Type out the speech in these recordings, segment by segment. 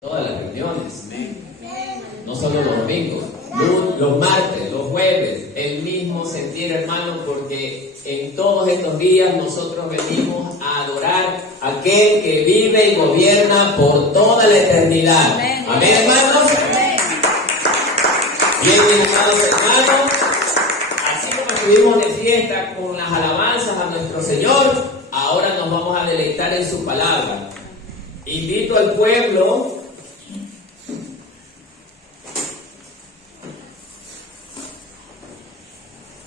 Todas las reuniones, no solo los domingos, los martes, los jueves, el mismo sentir, hermano, porque en todos estos días nosotros venimos a adorar a aquel que vive y gobierna por toda la eternidad. Amén, hermanos. Bien, amados hermanos, así como estuvimos de fiesta con las alabanzas a nuestro Señor, ahora nos vamos a deleitar en su palabra. Invito al pueblo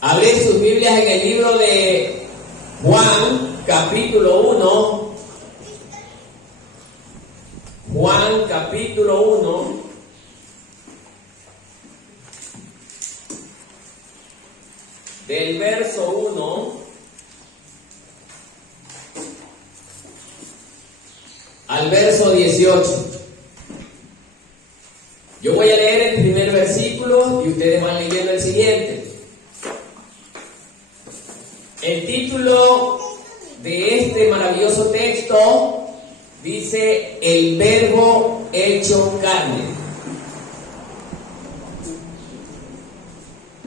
a abrir sus Biblias en el libro de Juan, capítulo 1. Juan, capítulo 1. Del verso 1 al verso 18. Yo voy a leer el primer versículo y ustedes van leyendo el siguiente. El título de este maravilloso texto dice: el Verbo hecho carne.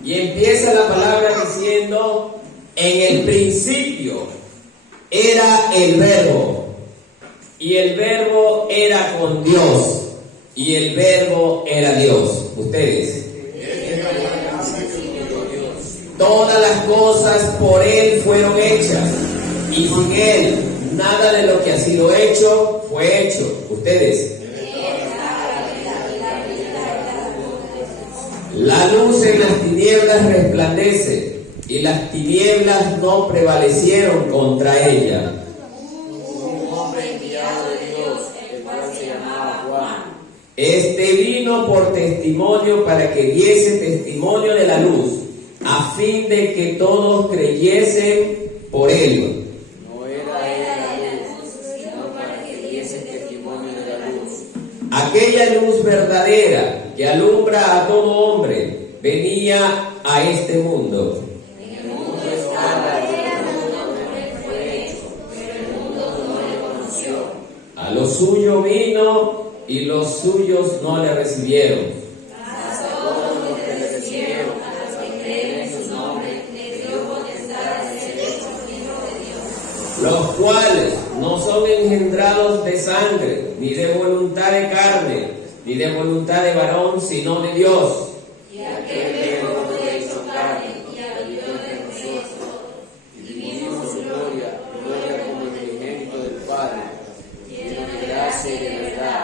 Y empieza la palabra diciendo: en el principio era el Verbo, y el Verbo era con Dios, y el Verbo era Dios. Ustedes. Todas las cosas por Él fueron hechas, y sin Él nada de lo que ha sido hecho fue hecho. Ustedes. La luz en las tinieblas resplandece, y las tinieblas no prevalecieron contra ella. Un hombre enviado de Dios, el cual se llamaba Juan. Este vino por testimonio para que diese testimonio de la luz, a fin de que todos creyesen por él. No era de la luz, sino para que diese testimonio de la luz. Aquella luz verdadera que alumbra a todo hombre venía a este mundo. En el mundo estaba, el mundo por él fue hecho, pero el mundo no le conoció. A lo suyo vino y los suyos no le recibieron. Los cuales no son engendrados de sangre, ni de voluntad de carne, ni de voluntad de varón, sino de Dios. Y aquel Verbo fue hecho carne y habitó entre nosotros, y vimos su gloria, gloria como el unigénito del Padre, lleno de gracia y de verdad.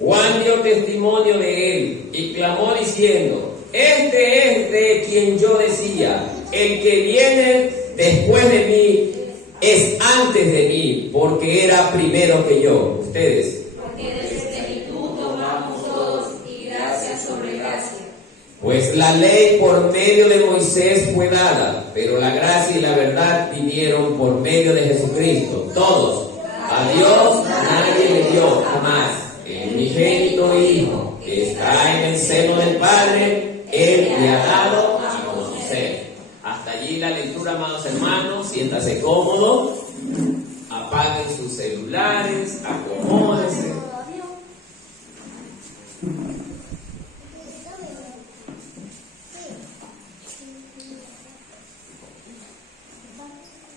Juan dio testimonio de él y clamó diciendo: este es de quien yo decía, el que viene después de mí es antes de mí, porque era primero que yo. Ustedes. Porque de su plenitud tomamos todos, y gracia sobre gracia. Pues la ley por medio de Moisés fue dada, pero la gracia y la verdad vinieron por medio de Jesucristo. Todos. A Dios nadie le dio jamás. El unigénito Hijo, que está en el seno del Padre, Él le ha dado a conocer. Hasta allí la lectura, amados hermanos. Siéntase cómodo, apaguen sus celulares, acomódense.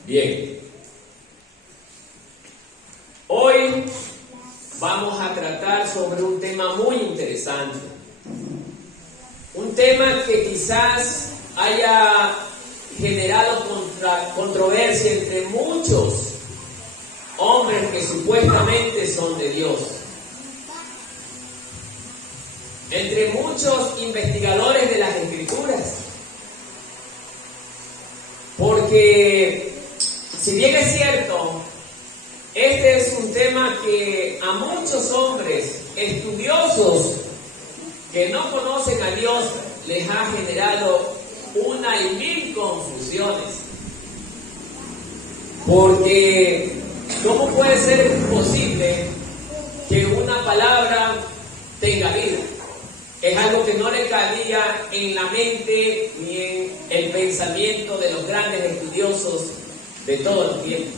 Bien, hoy vamos a tratar sobre un tema muy interesante, un tema que quizás haya generado controversia entre muchos hombres que supuestamente son de Dios, entre muchos investigadores de las Escrituras, porque si bien es cierto, este es un tema que a muchos hombres estudiosos que no conocen a Dios les ha generado una y mil confusiones. Porque ¿cómo puede ser posible que una palabra tenga vida? Es algo que no le cabía en la mente ni en el pensamiento de los grandes estudiosos de todos los tiempos.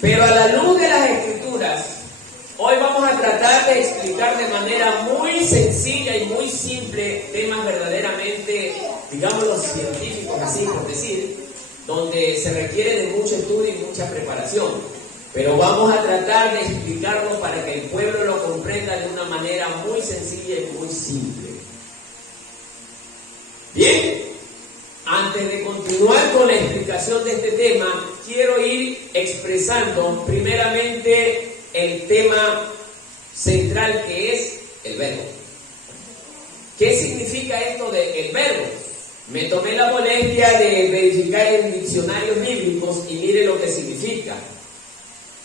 Pero a la luz de las Escrituras Hoy vamos a tratar de explicar de manera muy sencilla y muy simple temas verdaderamente, digámoslo, científicos, así por decir, donde se requiere de mucho estudio y mucha preparación. Pero vamos a tratar de explicarlo para que el pueblo lo comprenda de una manera muy sencilla y muy simple. Bien, antes de continuar con la explicación de este tema, quiero ir expresando primeramente el tema central, que es el verbo. ¿Qué significa esto de el verbo? Me tomé la molestia de verificar en diccionarios bíblicos y mire lo que significa.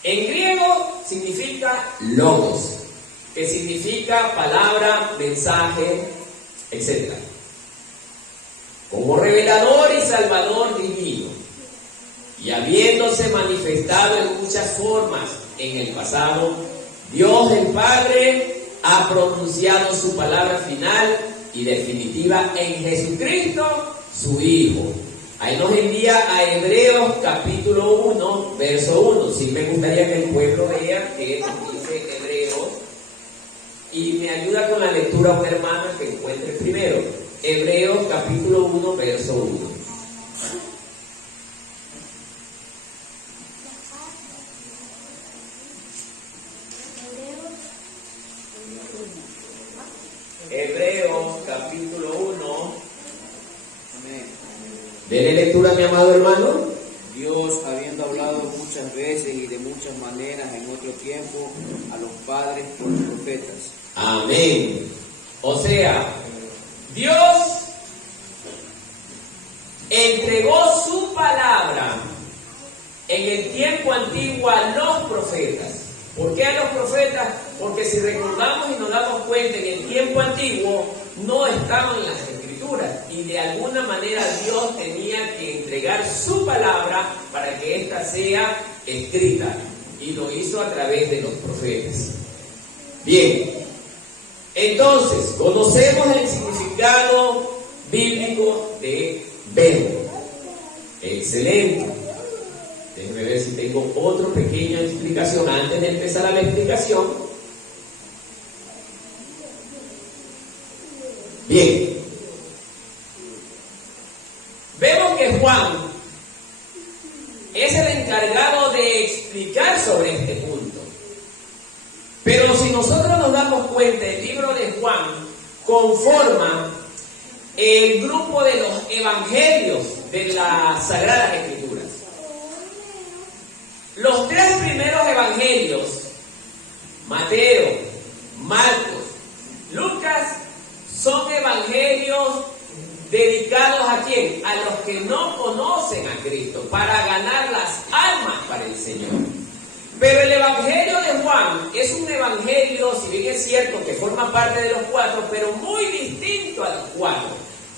En griego significa logos, que significa palabra, mensaje, etc. Como revelador y salvador divino, y habiéndose manifestado en muchas formas en el pasado, Dios el Padre ha pronunciado su palabra final y definitiva en Jesucristo, su Hijo. Ahí nos envía a Hebreos capítulo 1, verso 1. Sí me gustaría que el pueblo vea que dice Hebreos, y me ayuda con la lectura un hermano que encuentre primero. Hebreos capítulo 1, verso 1. Hebreos capítulo 1. Dele lectura, mi amado hermano. Dios, habiendo hablado muchas veces y de muchas maneras en otro tiempo a los padres por los profetas. Amén. O sea, Dios entregó su palabra en el tiempo antiguo a los profetas. ¿Por qué a los profetas? Porque si recordamos y nos damos cuenta, en el tiempo antiguo no estaban las escrituras y de alguna manera Dios tenía que entregar su palabra para que ésta sea escrita, y lo hizo a través de los profetas. Bien, entonces conocemos el significado bíblico de verbo. Excelente. Déjenme ver si tengo otra pequeña explicación antes de empezar a la explicación. Bien. Vemos que Juan es el encargado de explicar sobre este punto. Pero si nosotros nos damos cuenta, el libro de Juan conforma el grupo de los evangelios de las Sagradas Escrituras. Los tres primeros evangelios, Mateo, Marcos, Lucas, son evangelios dedicados ¿a quién? A los que no conocen a Cristo, para ganar las almas para el Señor. Pero el evangelio de Juan es un evangelio, si bien es cierto que forma parte de los cuatro, pero muy distinto a los cuatro.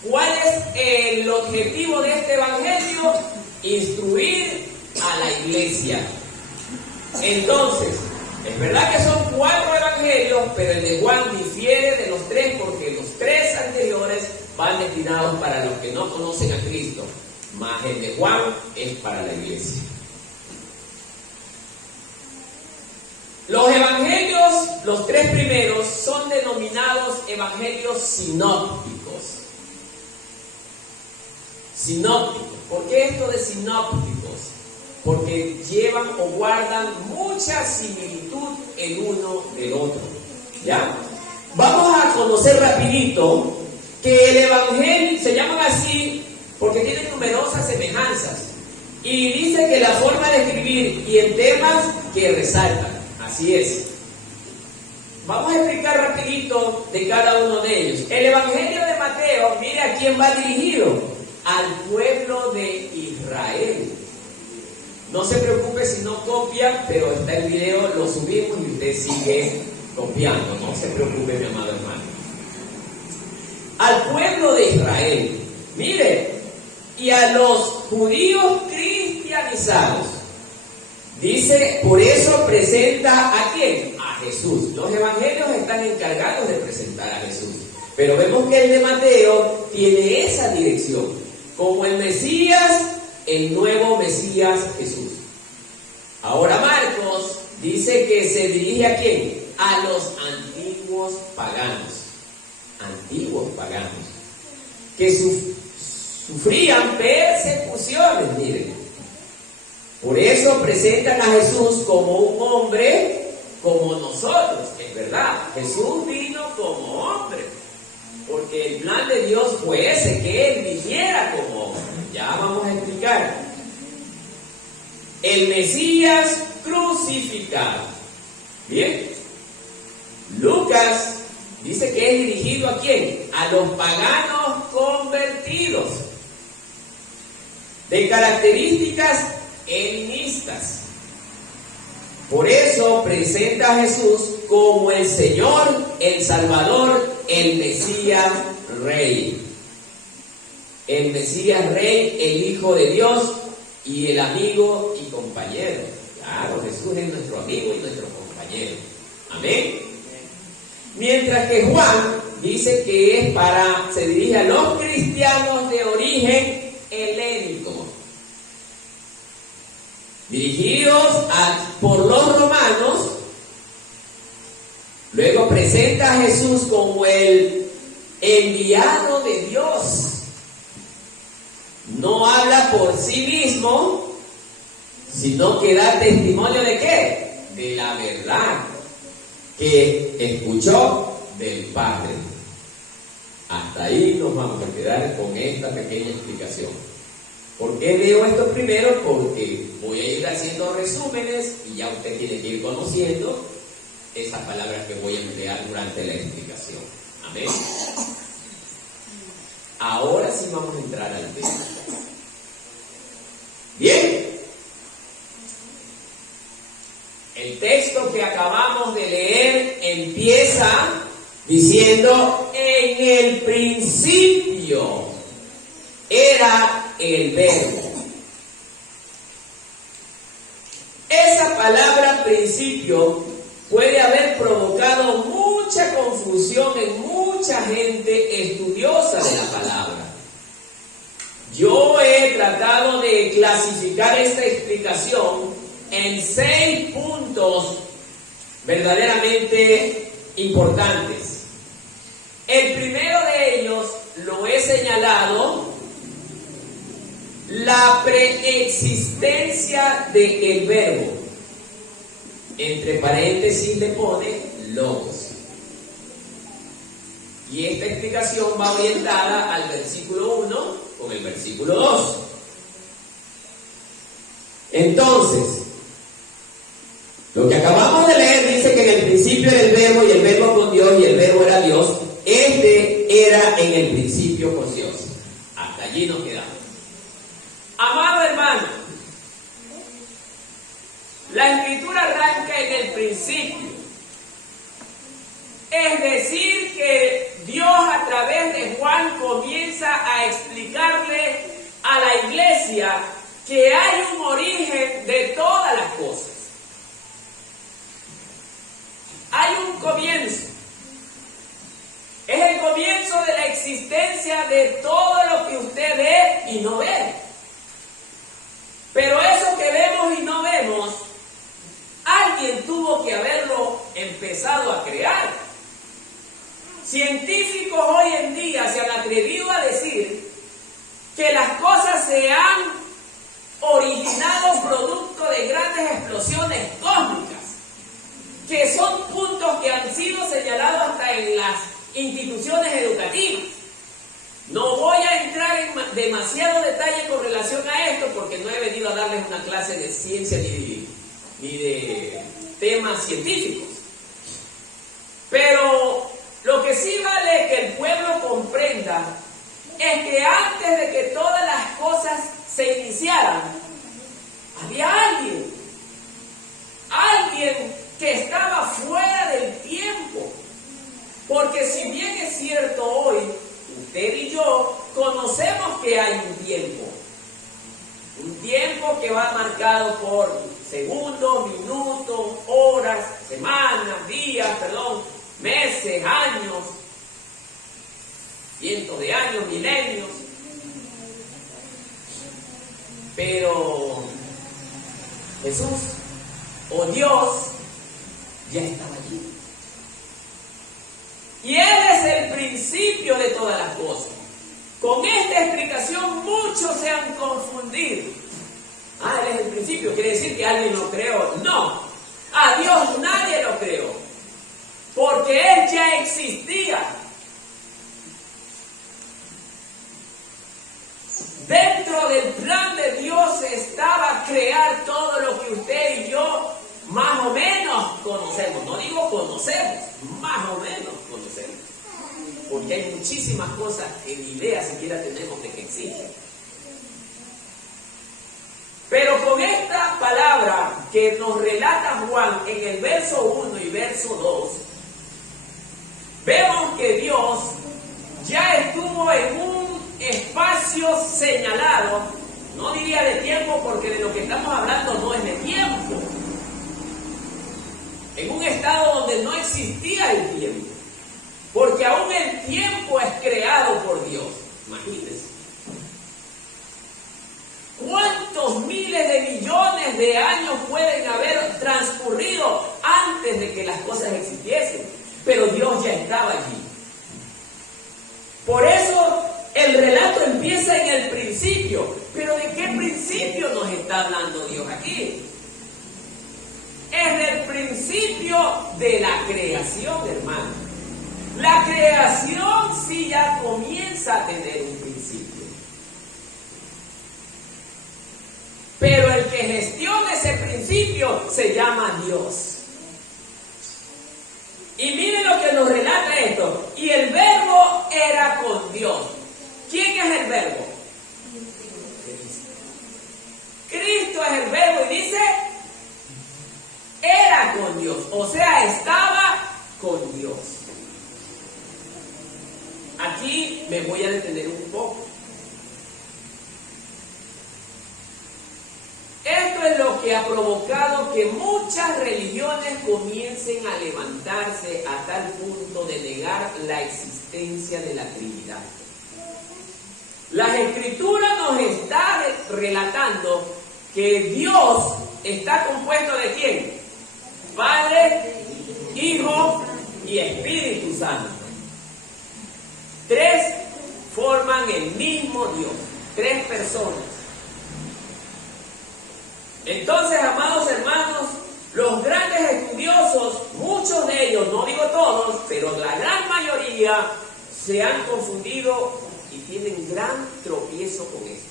¿Cuál es el objetivo de este evangelio? Instruir a la iglesia. Entonces, es verdad que son cuatro evangelios, pero el de Juan difiere de los tres, porque los tres anteriores van destinados para los que no conocen a Cristo, más el de Juan es para la iglesia. Los evangelios, los tres primeros, son denominados evangelios sinópticos. Sinópticos. ¿Por qué esto de sinópticos? Porque llevan o guardan mucha similitud el uno del otro. ¿Ya? Vamos a conocer rapidito que el evangelio se llaman así porque tienen numerosas semejanzas. Y dice que la forma de escribir y en temas que resaltan. Así es. Vamos a explicar rapidito de cada uno de ellos. El evangelio de Mateo, mire a quién va dirigido. Al pueblo de Israel. No se preocupe si no copian, pero está el video, lo subimos y usted sigue copiando. No se preocupe, mi amado hermano. Al pueblo de Israel. Mire, y a los judíos cristianizados. Dice, por eso presenta ¿a quién? A Jesús. Los evangelios están encargados de presentar a Jesús. Pero vemos que el de Mateo tiene esa dirección. Como el Mesías, el nuevo Mesías Jesús. Ahora Marcos dice que se dirige ¿a quién? A los antiguos paganos. Antiguos paganos. Que sufrían persecuciones, miren. Por eso presentan a Jesús como un hombre como nosotros. Es verdad, Jesús vino como hombre. Porque el plan de Dios fue ese, que Él viniera como hombre. Ya vamos a explicar. El Mesías crucificado. Bien. Lucas dice que es dirigido ¿a quién? A los paganos convertidos. De características helenistas. Por eso presenta a Jesús como el Señor, el Salvador, el Mesías Rey. El Mesías Rey, el Hijo de Dios y el amigo y compañero. Claro, Jesús es nuestro amigo y nuestro compañero. Amén. Mientras que Juan dice que se dirige a los cristianos de origen helénico, dirigidos por los romanos. Luego presenta a Jesús como el enviado de Dios. No habla por sí mismo, sino que da testimonio ¿de qué? De la verdad que escuchó del Padre. Hasta ahí nos vamos a quedar con esta pequeña explicación. ¿Por qué leo esto primero? Porque voy a ir haciendo resúmenes y ya usted tiene que ir conociendo esas palabras que voy a emplear durante la explicación. Amén. Ahora sí vamos a entrar al tema. Bien. El texto que acabamos de leer empieza diciendo: en el principio era el Verbo. Esa palabra principio puede haber provocado mucha confusión en mucha gente estudiosa de la palabra. Yo he tratado de clasificar esta explicación en 6 puntos verdaderamente importantes. El primero de ellos lo he señalado: la preexistencia del Verbo. Entre paréntesis le pone logos. Y esta explicación va orientada al versículo 1 con el versículo 2. Entonces, lo que acabamos de leer dice que en el principio era el Verbo, y el Verbo con Dios, y el Verbo era Dios. Este era en el principio con Dios. Hasta allí nos quedamos. Amado hermano, la escritura arranca en el principio. Es decir, que Dios a través de Juan comienza a explicarle a la iglesia que hay un origen de todas las cosas. Hay un comienzo. Es el comienzo de la existencia de todo lo que usted ve y no ve. Pero eso que vemos y no vemos, alguien tuvo que haberlo empezado a crear. Científicos hoy en día se han atrevido a decir que las cosas se han originado producto de grandes explosiones cósmicas, que son puntos que han sido señalados hasta en las instituciones educativas. No voy a entrar en demasiado detalle con relación a esto, porque no he venido a darles una clase de ciencia ni de temas científicos. Pero lo que sí vale que el pueblo comprenda es que antes de que todas las cosas se iniciaran, había alguien que estaba fuera del tiempo. Porque si bien es cierto hoy, usted y yo conocemos que hay un tiempo que va marcado por segundos, minutos, horas, semanas, días, meses, años, cientos de años, milenios. Pero Jesús o Dios ya estaba allí. Y Él es el principio de todas las cosas. Con esta explicación muchos se han confundido. Él es el principio, quiere decir que alguien lo creó. No, a Dios nadie lo creó, porque Él ya existía. Dentro del plan de Dios estaba crear todo lo que usted y yo más o menos conocemos. No digo conocemos, más o menos conocemos. Porque hay muchísimas cosas que ni idea siquiera tenemos de que existen. Pero con esta palabra que nos relata Juan en el verso 1 y verso 2, vemos que Dios ya estuvo en un espacio señalado, no diría de tiempo porque de lo que estamos hablando no es de tiempo, en un estado donde no existía el tiempo, porque aún el tiempo es creado por Dios. Imagínense. ¿Cuántos miles de millones de años pueden haber transcurrido antes de que las cosas existiesen? Pero Dios ya estaba allí. Por eso el relato empieza en el principio. ¿Pero de qué principio nos está hablando Dios aquí? Es del principio de la creación, hermano. La creación sí ya comienza a tener un principio. Pero el que gestiona ese principio se llama Dios. Y miren lo que nos relata esto. Y el verbo era con Dios. ¿Quién es el verbo? Cristo es el verbo y dice, era con Dios. O sea, estaba con Dios. Aquí me voy a detener un poco. Esto es lo que ha provocado que muchas religiones comiencen a levantarse a tal punto de negar la existencia de la Trinidad. Las Escrituras nos están relatando que Dios está compuesto ¿de quién? Padre, Hijo y Espíritu Santo. Tres forman el mismo Dios, tres personas. Entonces, amados hermanos, los grandes estudiosos, muchos de ellos, no digo todos, pero la gran mayoría se han confundido y tienen gran tropiezo con esto.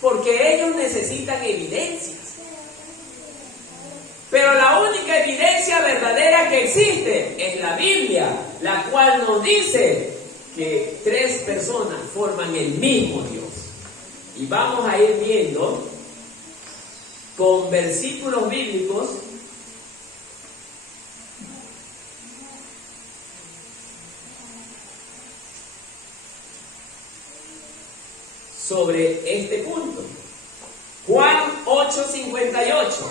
Porque ellos necesitan evidencias. Pero la única evidencia verdadera que existe es la Biblia, la cual nos dice que tres personas forman el mismo Dios. Y vamos a ir viendo con versículos bíblicos sobre este punto. Juan 8:58.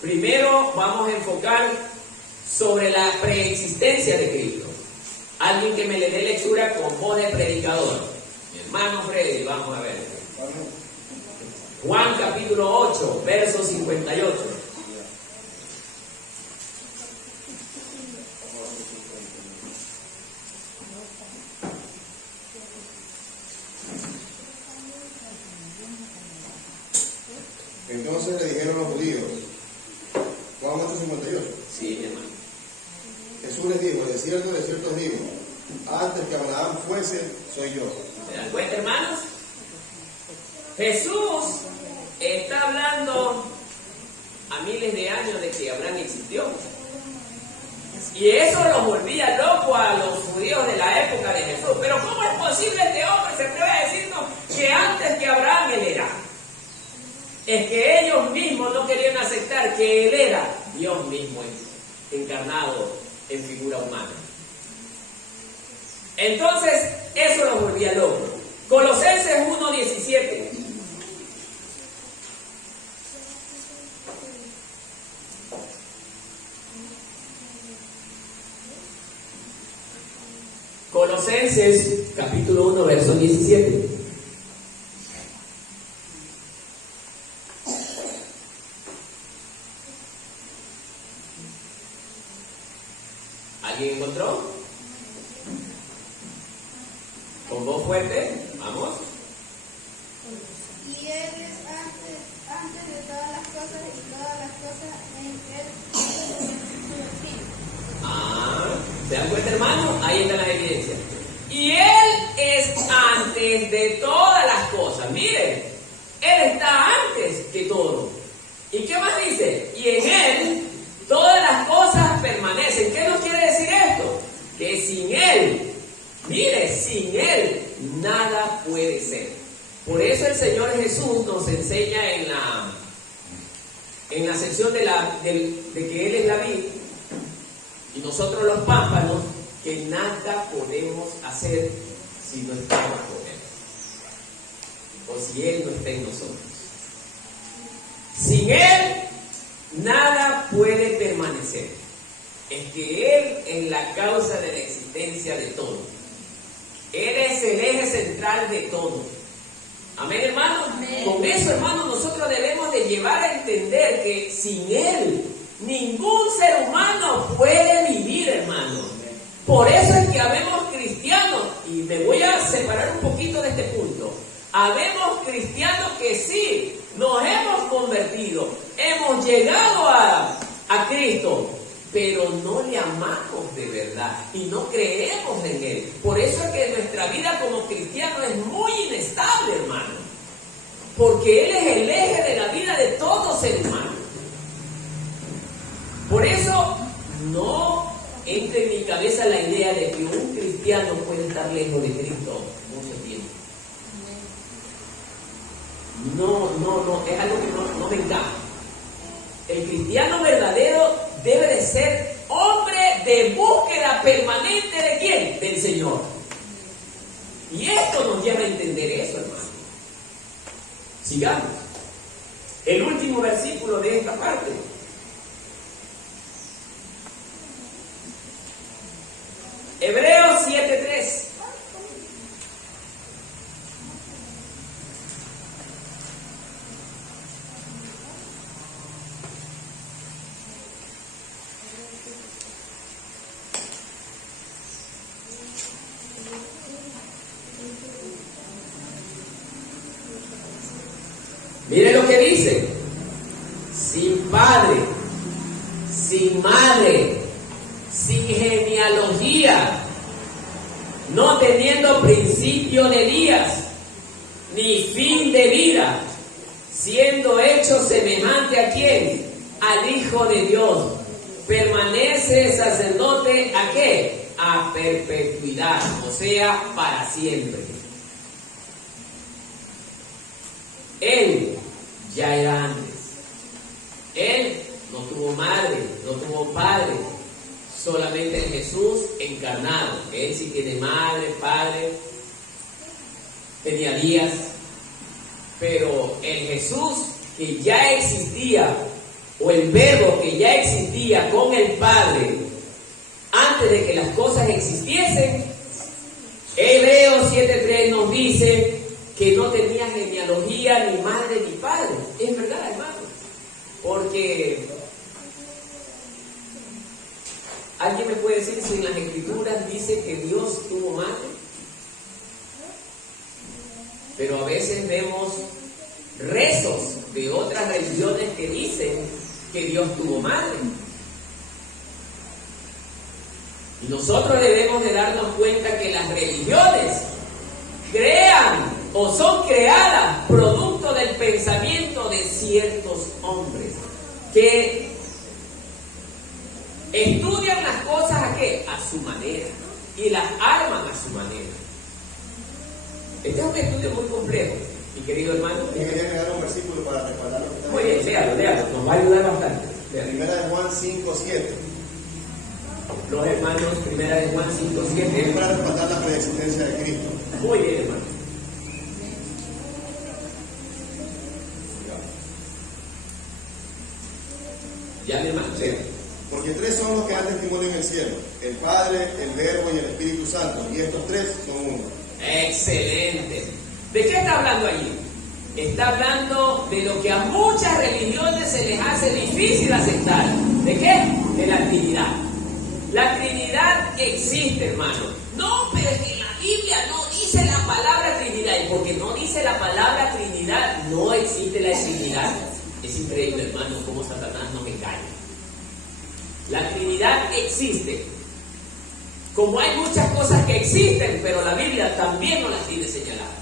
Primero vamos a enfocar sobre la preexistencia de Cristo. Alguien que me le dé lectura con voz de predicador. Mi hermano Freddy, vamos a ver. Juan capítulo 8, verso 58. Entonces le dijeron los judíos, Juan 8:58. Sí, mi hermano. Jesús les dijo, de cierto os digo, antes que Abraham fuese, soy yo. ¿Se dan cuenta, hermanos? Jesús está hablando a miles de años de que Abraham existió. Y eso los volvía locos a los judíos de la época de Jesús. Pero ¿cómo es posible este hombre se atreve a decirnos que antes que Abraham él era? Es que ellos mismos no querían aceptar que él era Dios mismo encarnado en figura humana. Entonces, eso los volvía locos. Colosenses 1:17. Colosenses capítulo 1, verso 17. ¿Alguien encontró? Con voz fuerte, vamos. Y Él es antes de todas las cosas, y todas las cosas en Él tienen su fin. ¿Se dan cuenta, hermano? Ahí están las evidencias. Y Él es antes de todas las cosas. Miren, Él está antes que todo. ¿Y qué más dice? Y en Él todas las cosas permanecen. ¿Qué nos quiere decir esto? Que sin Él, mire, sin Él nada puede ser. Por eso el Señor Jesús nos enseña en la sección de que Él es la vid y nosotros los pámpanos, que nada podemos hacer si no estamos con Él, o si Él no está en nosotros. Sin Él nada puede permanecer. Es que Él es la causa de la existencia de todo. Él es el eje central de todo. Amén, hermano. Amén. Con eso, hermano, nosotros debemos de llevar a entender que sin Él ningún ser humano puede vivir, hermano. Por eso es que habemos cristianos, y me voy a separar un poquito de este punto. Habemos cristianos que sí, nos hemos convertido, hemos llegado a Cristo, pero no le amamos de verdad y no creemos en Él. Por eso es que nuestra vida como cristiano es muy inestable, hermano. Porque Él es el eje de la vida de todo ser humano. Por eso no entra en mi cabeza la idea de que un cristiano puede estar lejos de Cristo mucho tiempo. No, es algo que no me encaja. El cristiano verdadero debe de ser hombre de búsqueda permanente ¿de quién? Del Señor. Y esto nos lleva a entender eso, hermano. Sigamos. El último versículo de esta parte. Hebreos 7:3. Mire lo que dice: sin padre, sin madre, sin genealogía, no teniendo principio de días, ni fin de vida, siendo hecho semejante ¿a quién? Al Hijo de Dios, permanece sacerdote ¿a qué? A perpetuidad, o sea, para siempre. Él ya era antes. Él no tuvo madre, no tuvo padre, solamente el Jesús encarnado. Él sí tiene madre, padre, tenía días, pero el Jesús que ya existía, o el verbo que ya existía con el Padre antes de que las cosas existiesen, Hebreos 7:3 nos dice que no tenía genealogía, ni madre, ni padre. Es verdad, hermano. Porque ¿alguien me puede decir si en las Escrituras dice que Dios tuvo madre? Pero a veces vemos rezos de otras religiones que dicen que Dios tuvo madre. Y nosotros debemos de darnos cuenta que las religiones crean o son creadas producto del pensamiento de ciertos hombres que estudian las cosas ¿a qué? A su manera, y las arman a su manera. Este es un estudio muy complejo, mi querido hermano. Y quería agregar un versículo para respaldar lo que está Muy bien, léalo, nos va a ayudar bastante. Primera de Juan 5:7. Los hermanos, primera de Juan 5:7. Es para respaldar la preexistencia de Cristo. Muy bien, hermano. Ya, mi hermano, sí. Porque tres son los que dan testimonio en el cielo: el Padre, el Verbo y el Espíritu Santo. Y estos tres son uno. Excelente. ¿De qué está hablando allí? Está hablando de lo que a muchas religiones se les hace difícil aceptar. ¿De qué? De la Trinidad. La Trinidad existe, hermano. No, pero es que en la Biblia no dice la palabra Trinidad. Y porque no dice la palabra Trinidad, no existe la Trinidad. Es increíble, hermano, cómo Satanás nos engaña. La Trinidad existe. Como hay muchas cosas que existen, pero la Biblia también nos las tiene señaladas.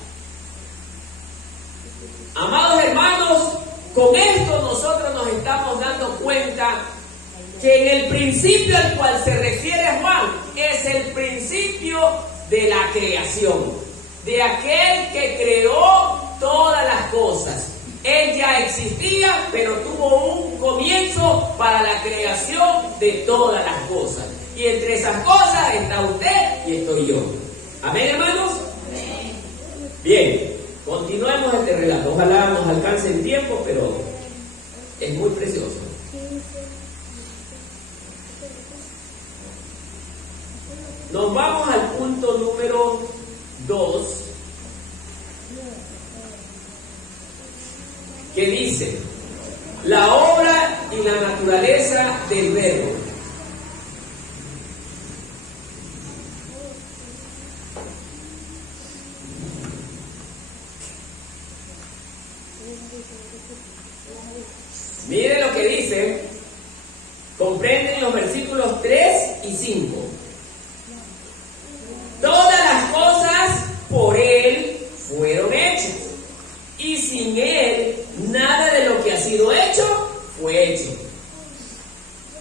Amados hermanos, con esto nosotros nos estamos dando cuenta que en el principio al cual se refiere Juan es el principio de la creación, de aquel que creó todas las cosas. Él ya existía, pero tuvo un comienzo para la creación de todas las cosas. Y entre esas cosas está usted y estoy yo. ¿Amén, hermanos? Amén. Bien, continuemos este relato. Ojalá nos alcance el tiempo, pero es muy precioso. Nos vamos al punto número 2, que dice: la obra y la naturaleza del Verbo. Mire lo que dice, comprenden los versículos 3 y 5. Todas las cosas por Él fueron hechas, y sin Él nada de lo que ha sido hecho fue hecho.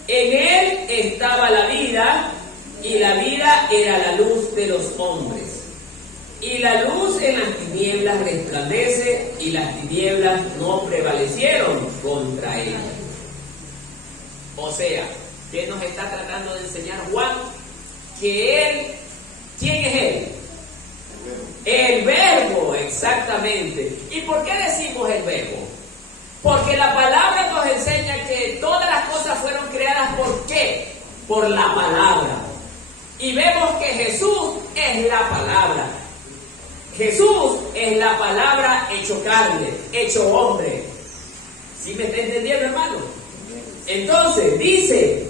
En Él estaba la vida, y la vida era la luz de los hombres. Y la luz en las tinieblas resplandece, y las tinieblas no prevalecieron contra ella. O sea, ¿qué nos está tratando de enseñar Juan? Que Él, ¿quién es Él? El Verbo, exactamente. ¿Y por qué decimos el Verbo? Porque la palabra nos enseña que todas las cosas fueron creadas ¿por qué? Por la palabra. Y vemos que Jesús es la palabra. Jesús es la palabra hecho carne, hecho hombre. ¿Sí me está entendiendo, hermano? Entonces, dice,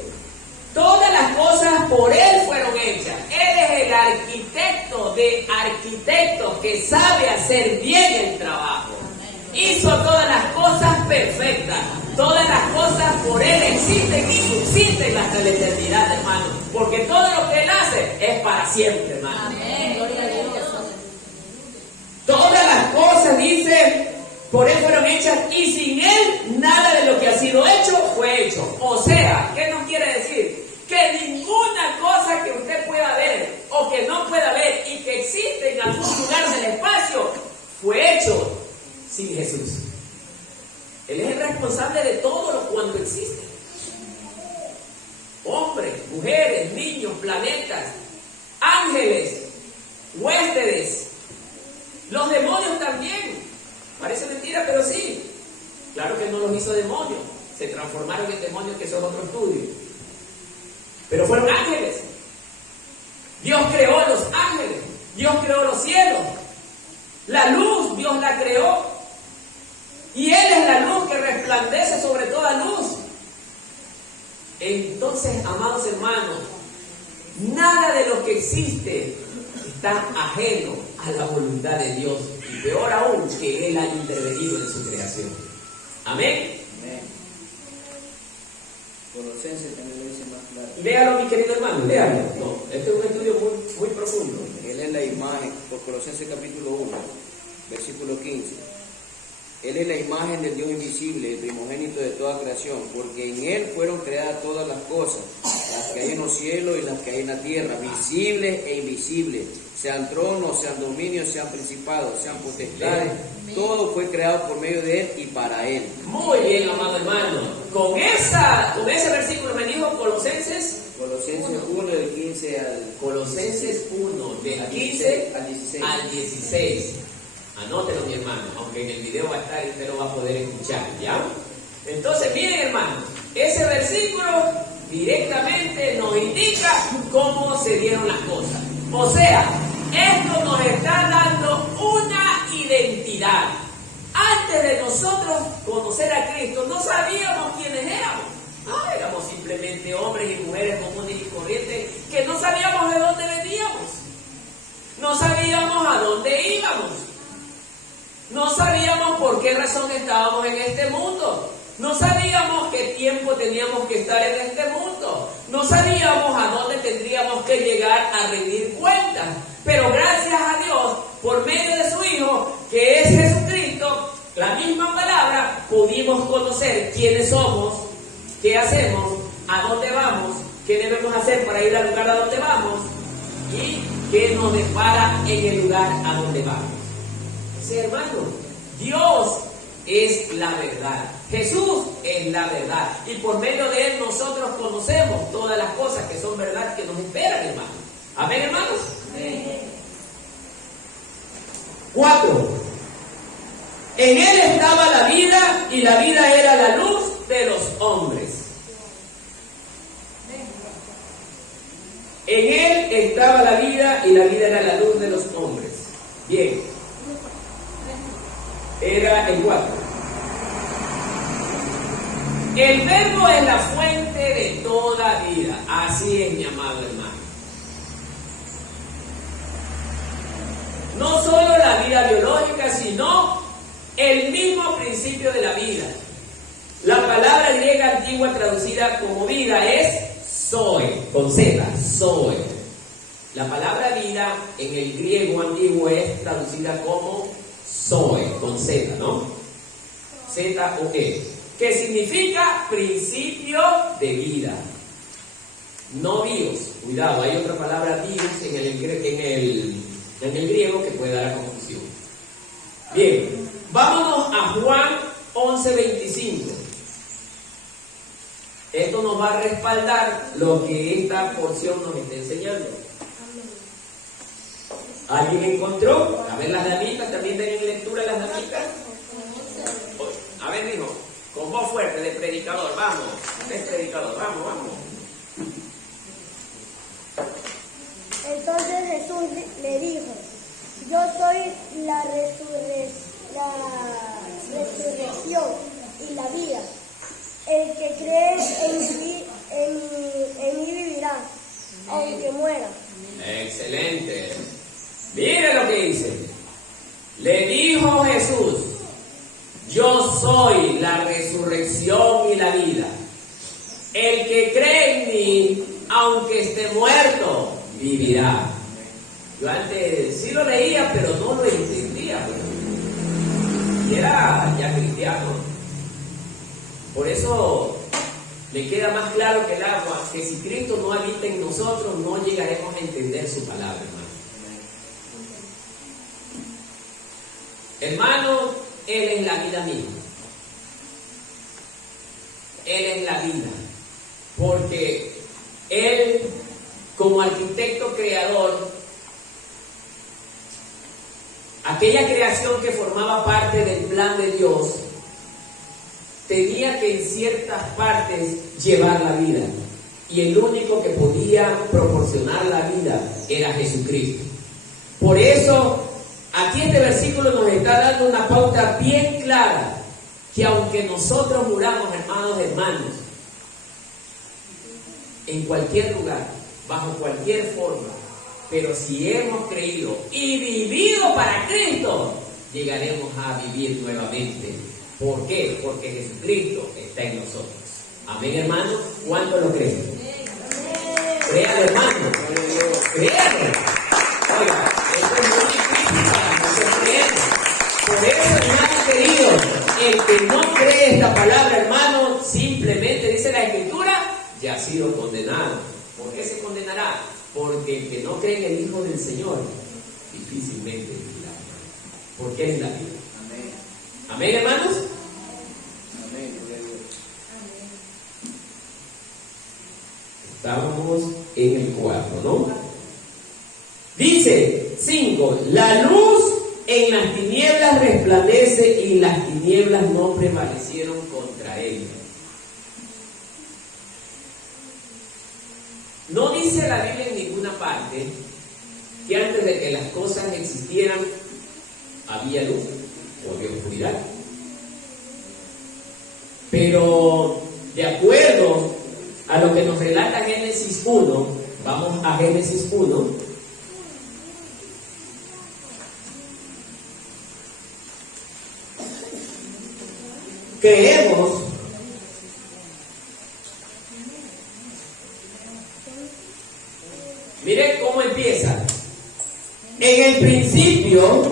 todas las cosas por Él fueron hechas. Él es el arquitecto de arquitectos que sabe hacer bien el trabajo. Hizo todas las cosas perfectas. Todas las cosas por Él existen y subsisten hasta la eternidad, hermano. Porque todo lo que Él hace es para siempre, hermano. Amén. Gloria a Dios. Todas las cosas, dice, por Él fueron hechas, y sin Él nada de lo que ha sido hecho fue hecho. O sea, ¿qué nos quiere decir? Que ninguna cosa que usted pueda ver o que no pueda ver y que existe en algún lugar del espacio fue hecho sin Jesús. Él es el responsable de todo lo cuanto existe. Hombres, mujeres, niños, planetas, ángeles, huéspedes, los demonios también. Parece mentira, pero sí. Claro que no los hizo demonios. Se transformaron en demonios, que son otro estudio. Pero fueron ángeles. Dios creó los ángeles. Dios creó los cielos. La luz, Dios la creó. Y Él es la luz que resplandece sobre toda luz. Entonces, amados hermanos, nada de lo que existe está ajeno a la voluntad de Dios. Y peor aún, que Él haya intervenido en su creación. Amén. Amén. Colosenses también lo dice más claro. Léalo, mi querido hermano, léalo. No, este es un estudio muy profundo. Él es la imagen, por Colosenses capítulo 1, versículo 15. Él es la imagen del Dios invisible, el primogénito de toda creación, porque en Él fueron creadas todas las cosas, las que hay en los cielos y las que hay en la tierra, visibles e invisibles, sean tronos, sean dominios, sean principados, sean potestades, todo fue creado por medio de Él y para Él. Muy bien, amado hermano. Con ese versículo me dijo Colosenses 1 del 15 al... Colosenses 1, del 15 al 16. al 16. Anótelo, mi hermano, aunque en el video va a estar y usted lo va a poder escuchar, ¿ya? Entonces, miren, hermano, ese versículo directamente nos indica cómo se dieron las cosas. O sea, esto nos está dando una identidad. Antes de nosotros conocer a Cristo, no sabíamos quiénes éramos. Éramos simplemente hombres y mujeres comunes y corrientes que no sabíamos de dónde veníamos. No sabíamos a dónde íbamos. No sabíamos por qué razón estábamos en este mundo. No sabíamos qué tiempo teníamos que estar en este mundo. No sabíamos a dónde tendríamos que llegar a rendir cuentas. Pero gracias a Dios, por medio de su Hijo, que es Jesucristo, la misma palabra, pudimos conocer quiénes somos, qué hacemos, a dónde vamos, qué debemos hacer para ir al lugar a donde vamos y qué nos depara en el lugar a donde vamos. Sí, hermano, Dios es la verdad. Jesús es la verdad. Y por medio de Él nosotros conocemos todas las cosas que son verdad que nos esperan, hermanos. Amén, hermanos. Amén. 4. En Él estaba la vida y la vida era la luz de los hombres. En Él estaba la vida y la vida era la luz de los hombres. Bien. Era el 4. El verbo es la fuente de toda vida. Así es, mi amado hermano. No solo la vida biológica, sino el mismo principio de la vida. La palabra griega antigua traducida como vida es zoe, con Z, zoe. La palabra vida en el griego antiguo es traducida como zoe, con Z, ¿no? Z-O-E. Que significa principio de vida. No bios. Cuidado, hay otra palabra bios en el griego que puede dar confusión. Bien, vámonos a Juan 11:25. Esto nos va a respaldar lo que esta porción nos está enseñando. ¿Alguien encontró? A ver, las damitas, también tienen lectura las damitas. A ver, hijo. Con voz fuerte de predicador, vamos, es predicador, vamos. Entonces Jesús le dijo: yo soy la resurrección y la vida. El que cree en mí vivirá, aunque muera. Excelente. Mire lo que dice. Le dijo Jesús: yo soy la resurrección y la vida. El que cree en mí, aunque esté muerto, vivirá. Yo antes sí lo leía, pero no lo entendía. Y era ya cristiano. Por eso me queda más claro que el agua, que si Cristo no habita en nosotros, no llegaremos a entender su palabra, hermano. Hermano, Él es la vida misma. Él es la vida. Porque Él, como arquitecto creador, aquella creación que formaba parte del plan de Dios, tenía que en ciertas partes llevar la vida. Y el único que podía proporcionar la vida era Jesucristo. Por eso, aquí este versículo nos está dando una pauta bien clara, que aunque nosotros muramos, hermanos, en cualquier lugar, bajo cualquier forma, pero si hemos creído y vivido para Cristo, llegaremos a vivir nuevamente. ¿Por qué? Porque Jesucristo está en nosotros. Amén, hermanos. ¿Cuánto lo creen? Créanlo, hermano. Créanlo. Oiga, esto es muy difícil para nosotros creer. Por eso, hermano querido, el que no cree esta palabra, hermano, simplemente dice la Escritura, ya ha sido condenado. ¿Por qué se condenará? Porque el que no cree en el Hijo del Señor difícilmente vivirá. Porque es la vida. Amén. Amén, hermanos. Amén. Estábamos en el 4, ¿no? Dice 5: la luz en las tinieblas resplandece y las tinieblas no prevalecieron contra ella. No dice la Biblia en ninguna parte que antes de que las cosas existieran había luz o había oscuridad. Pero de acuerdo a lo que nos relata Génesis 1. Vamos a Génesis 1. Creemos Mire cómo empieza. En el principio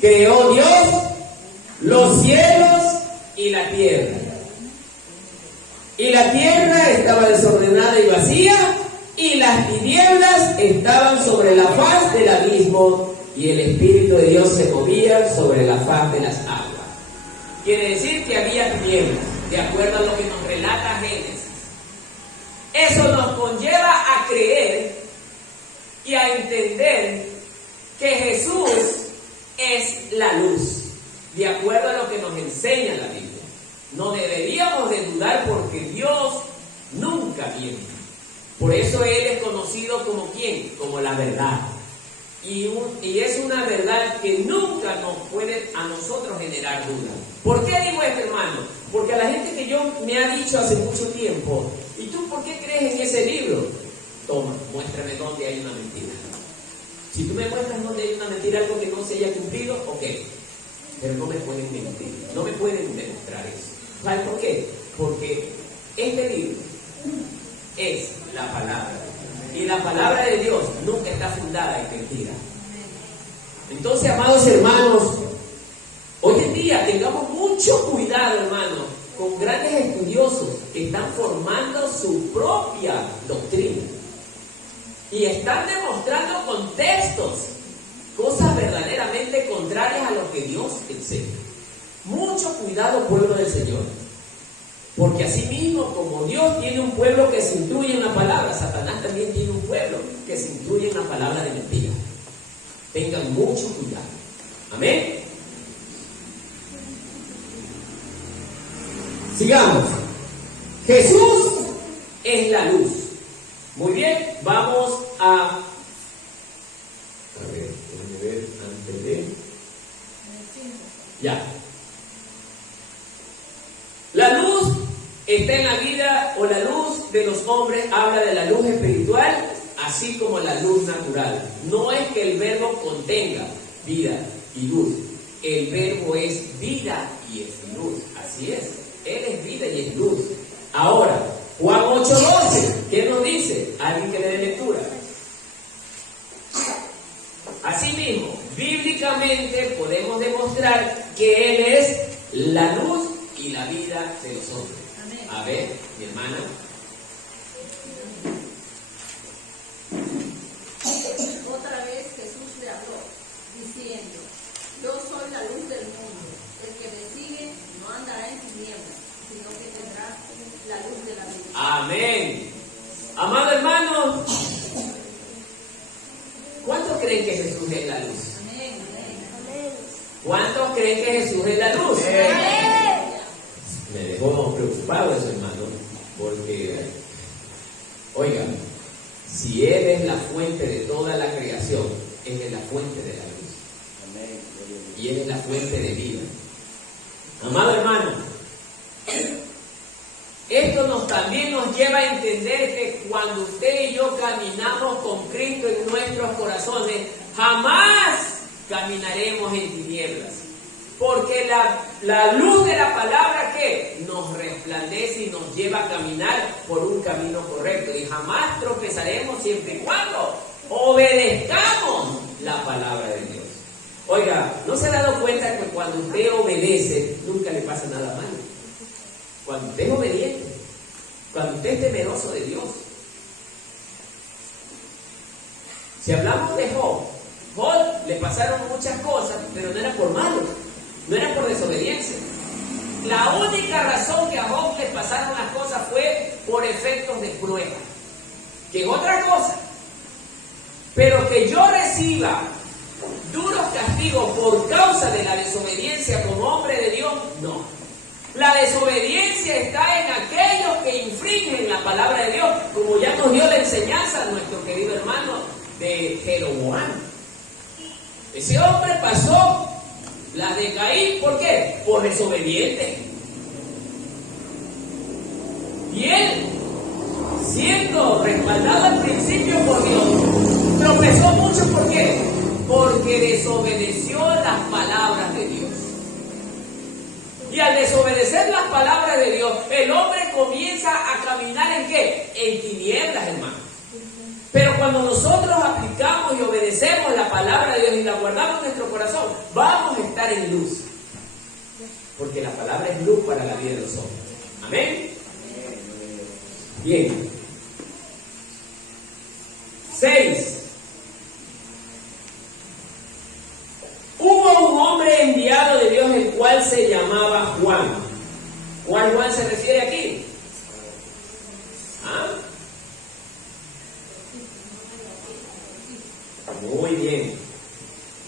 creó Dios los cielos y la tierra. Y la tierra estaba desordenada y vacía, y las tinieblas estaban sobre la faz del abismo, y el Espíritu de Dios se movía sobre la faz de las aguas. Quiere decir que había tinieblas, de acuerdo a lo que nos relata Génesis. Eso nos conlleva a creer y a entender que Jesús es la luz, de acuerdo a lo que nos enseña la Biblia. No deberíamos de dudar porque Dios nunca miente. Por eso Él es conocido como ¿quién? Como la verdad. Y es una verdad que nunca nos puede a nosotros generar duda. ¿Por qué digo esto, hermano? Porque a la gente que yo me ha dicho hace mucho tiempo, ¿y tú por qué crees en ese libro? Toma, muéstrame dónde hay una mentira. Si tú me muestras dónde hay una mentira, algo que no se haya cumplido, ok. Pero no me pueden mentir, no me pueden demostrar eso. ¿Sabes por qué? Porque este libro es la palabra. Y la palabra de Dios nunca está fundada en mentira. Entonces, amados hermanos, hoy en día tengamos mucho cuidado, hermanos, con grandes estudiosos que están formando su propia doctrina. Y están demostrando con textos cosas verdaderamente contrarias a lo que Dios enseña. Mucho cuidado, pueblo del Señor. Porque así mismo, como Dios tiene un pueblo que se instruye en la palabra, Satanás también tiene un pueblo que se instruye en la palabra de mentira. Tengan mucho cuidado. Amén. Sigamos. Jesús es la luz. Muy bien, vamos a ver, déjenme ver antes de... Ya. La luz está en la vida, o la luz de los hombres habla de la luz espiritual, así como la luz natural. No es que el verbo contenga vida y luz. El verbo es vida y es luz. Así es. Él es vida y es luz. Ahora, Juan 8:12, ¿qué nos dice? Alguien que le dé lectura. Asimismo, bíblicamente podemos demostrar que Él es la luz y la vida de los hombres. Amén. A ver, mi hermana. Otra vez Jesús le habló, diciendo: Yo soy la luz del mundo. El que me sigue no andará en tinieblas, sino que tendrá la luz de la vida. Amén. Amado hermano, ¿cuántos creen que Jesús es la luz? Amén. ¿Cuántos creen que Jesús es la luz? Amén. Me dejó preocupado eso, hermano, porque, oigan, si Él es la fuente de toda la creación, Él es la fuente de la luz. Y Él es la fuente de vida. Amado hermano, esto también nos lleva a entender que cuando usted y yo caminamos con Cristo en nuestros corazones, jamás caminaremos en tinieblas. Porque la luz de la palabra que nos resplandece y nos lleva a caminar por un camino correcto. Y jamás tropezaremos siempre y cuando obedezcamos la palabra de Dios. Oiga, ¿no se ha dado cuenta que cuando usted obedece nunca le pasa nada malo? Cuando usted es obediente, cuando usted es temeroso de Dios. Si hablamos de Job, le pasaron muchas cosas, pero no era por malo. No era por desobediencia. La única razón que a Job le pasaron las cosas fue por efectos de prueba. Que es otra cosa. Pero que yo reciba duros castigos por causa de la desobediencia como hombre de Dios, no. La desobediencia está en aquellos que infringen la palabra de Dios, como ya nos dio la enseñanza nuestro querido hermano de Jeroboam. Ese hombre pasó la de Caín, ¿por qué? Por desobediente. Y él siendo respaldado al principio por Dios, tropezó mucho. ¿Por qué? Porque desobedeció las palabras de Dios. Y al desobedecer las palabras de Dios, el hombre comienza a caminar ¿en qué? En tinieblas, hermano. Pero cuando nosotros aplicamos y obedecemos la palabra de Dios y la guardamos en nuestro corazón, vamos a estar en luz. Porque la palabra es luz para la vida de los hombres. Amén. Bien. 6. Hubo un hombre enviado de Dios, el cual se llamaba Juan. ¿Cuál Juan se refiere aquí? ¿Ah? Muy bien.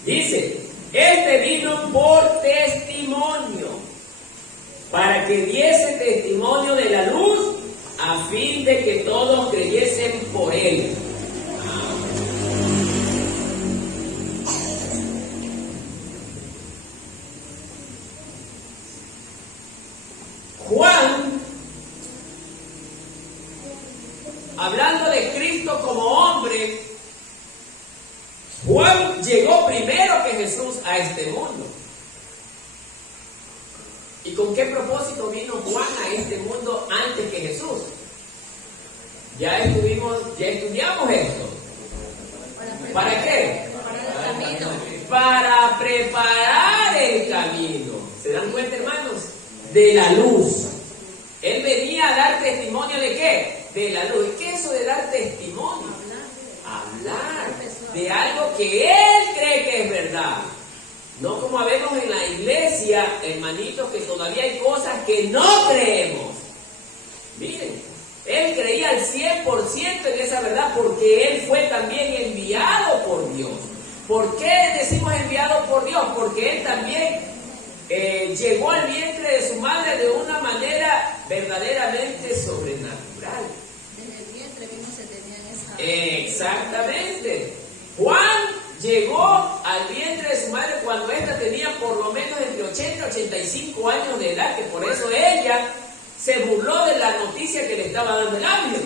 Dice, este vino por testimonio, para que diese testimonio de la luz, a fin de que todos creyesen por él. Juan, hablando de Cristo como hombre, Juan llegó primero que Jesús a este mundo. ¿Y con qué propósito vino Juan a este mundo antes que Jesús? Ya estudiamos esto. ¿Para qué? Para preparar el camino. ¿Se dan cuenta, hermanos? De la luz. Él venía a dar testimonio ¿de qué? De la luz. ¿Y qué es eso de dar testimonio? Hablar de algo que él cree que es verdad. No como vemos en la iglesia, hermanitos, que todavía hay cosas que no creemos. Miren, él creía al 100% en esa verdad porque él fue también enviado por Dios. ¿Por qué decimos enviado por Dios? Porque él también llegó al vientre de su madre de una manera verdaderamente sobrenatural. Desde el vientre que no se tenía esa... Exactamente. Juan llegó al vientre de su madre cuando ésta tenía por lo menos entre 80 y 85 años de edad, que por eso ella se burló de la noticia que le estaba dando el ángel.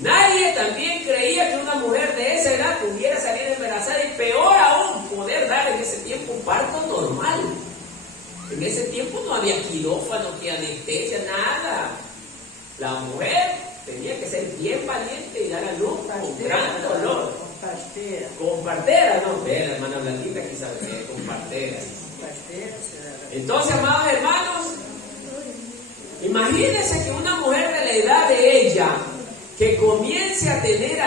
Nadie también creía que una mujer de esa edad pudiera salir embarazada y peor aún poder dar en ese tiempo un parto normal. En ese tiempo no había quirófano, ni anestesia, nada. La mujer tenía que ser bien valiente y dar a luz con gran dolor. Con partera, no, ve, la hermana Blanquita aquí sabe que es con partera. Entonces, amados hermanos, imagínense que una mujer de la edad de ella, que comience a tener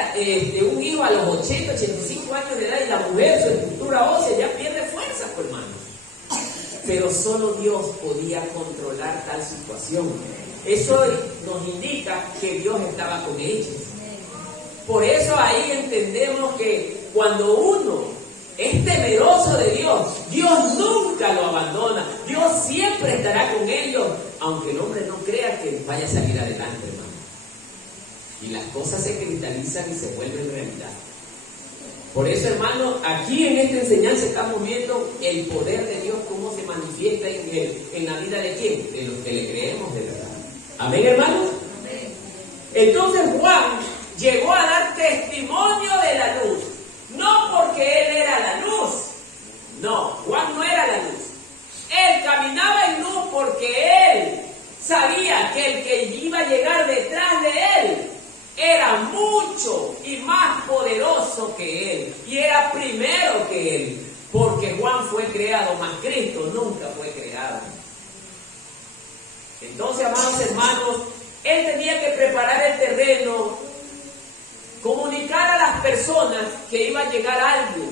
un hijo a los 80, 85 años de edad y la mujer, su estructura ósea ya pierde fuerza, pues, hermanos. Pero solo Dios podía controlar tal situación. Eso nos indica que Dios estaba con ellos. Por eso ahí entendemos que cuando uno es temeroso de Dios, Dios nunca lo abandona. Dios siempre estará con ellos, aunque el hombre no crea que vaya a salir adelante, hermano. Y las cosas se cristalizan y se vuelven realidad. Por eso, hermano, aquí en esta enseñanza estamos viendo el poder de Dios, cómo se manifiesta en la vida de quién, de los que le creemos de verdad. Amén, hermanos. Entonces Juan llegó a dar testimonio de la luz, no porque él era la luz. No, Juan no era la luz. Él caminaba en luz porque él sabía que el que iba a llegar detrás de él era mucho y más poderoso que él, y era primero que él, porque Juan fue creado, mas Cristo nunca fue creado. Entonces, amados hermanos, él tenía que preparar el terreno, comunicar a las personas que iba a llegar alguien,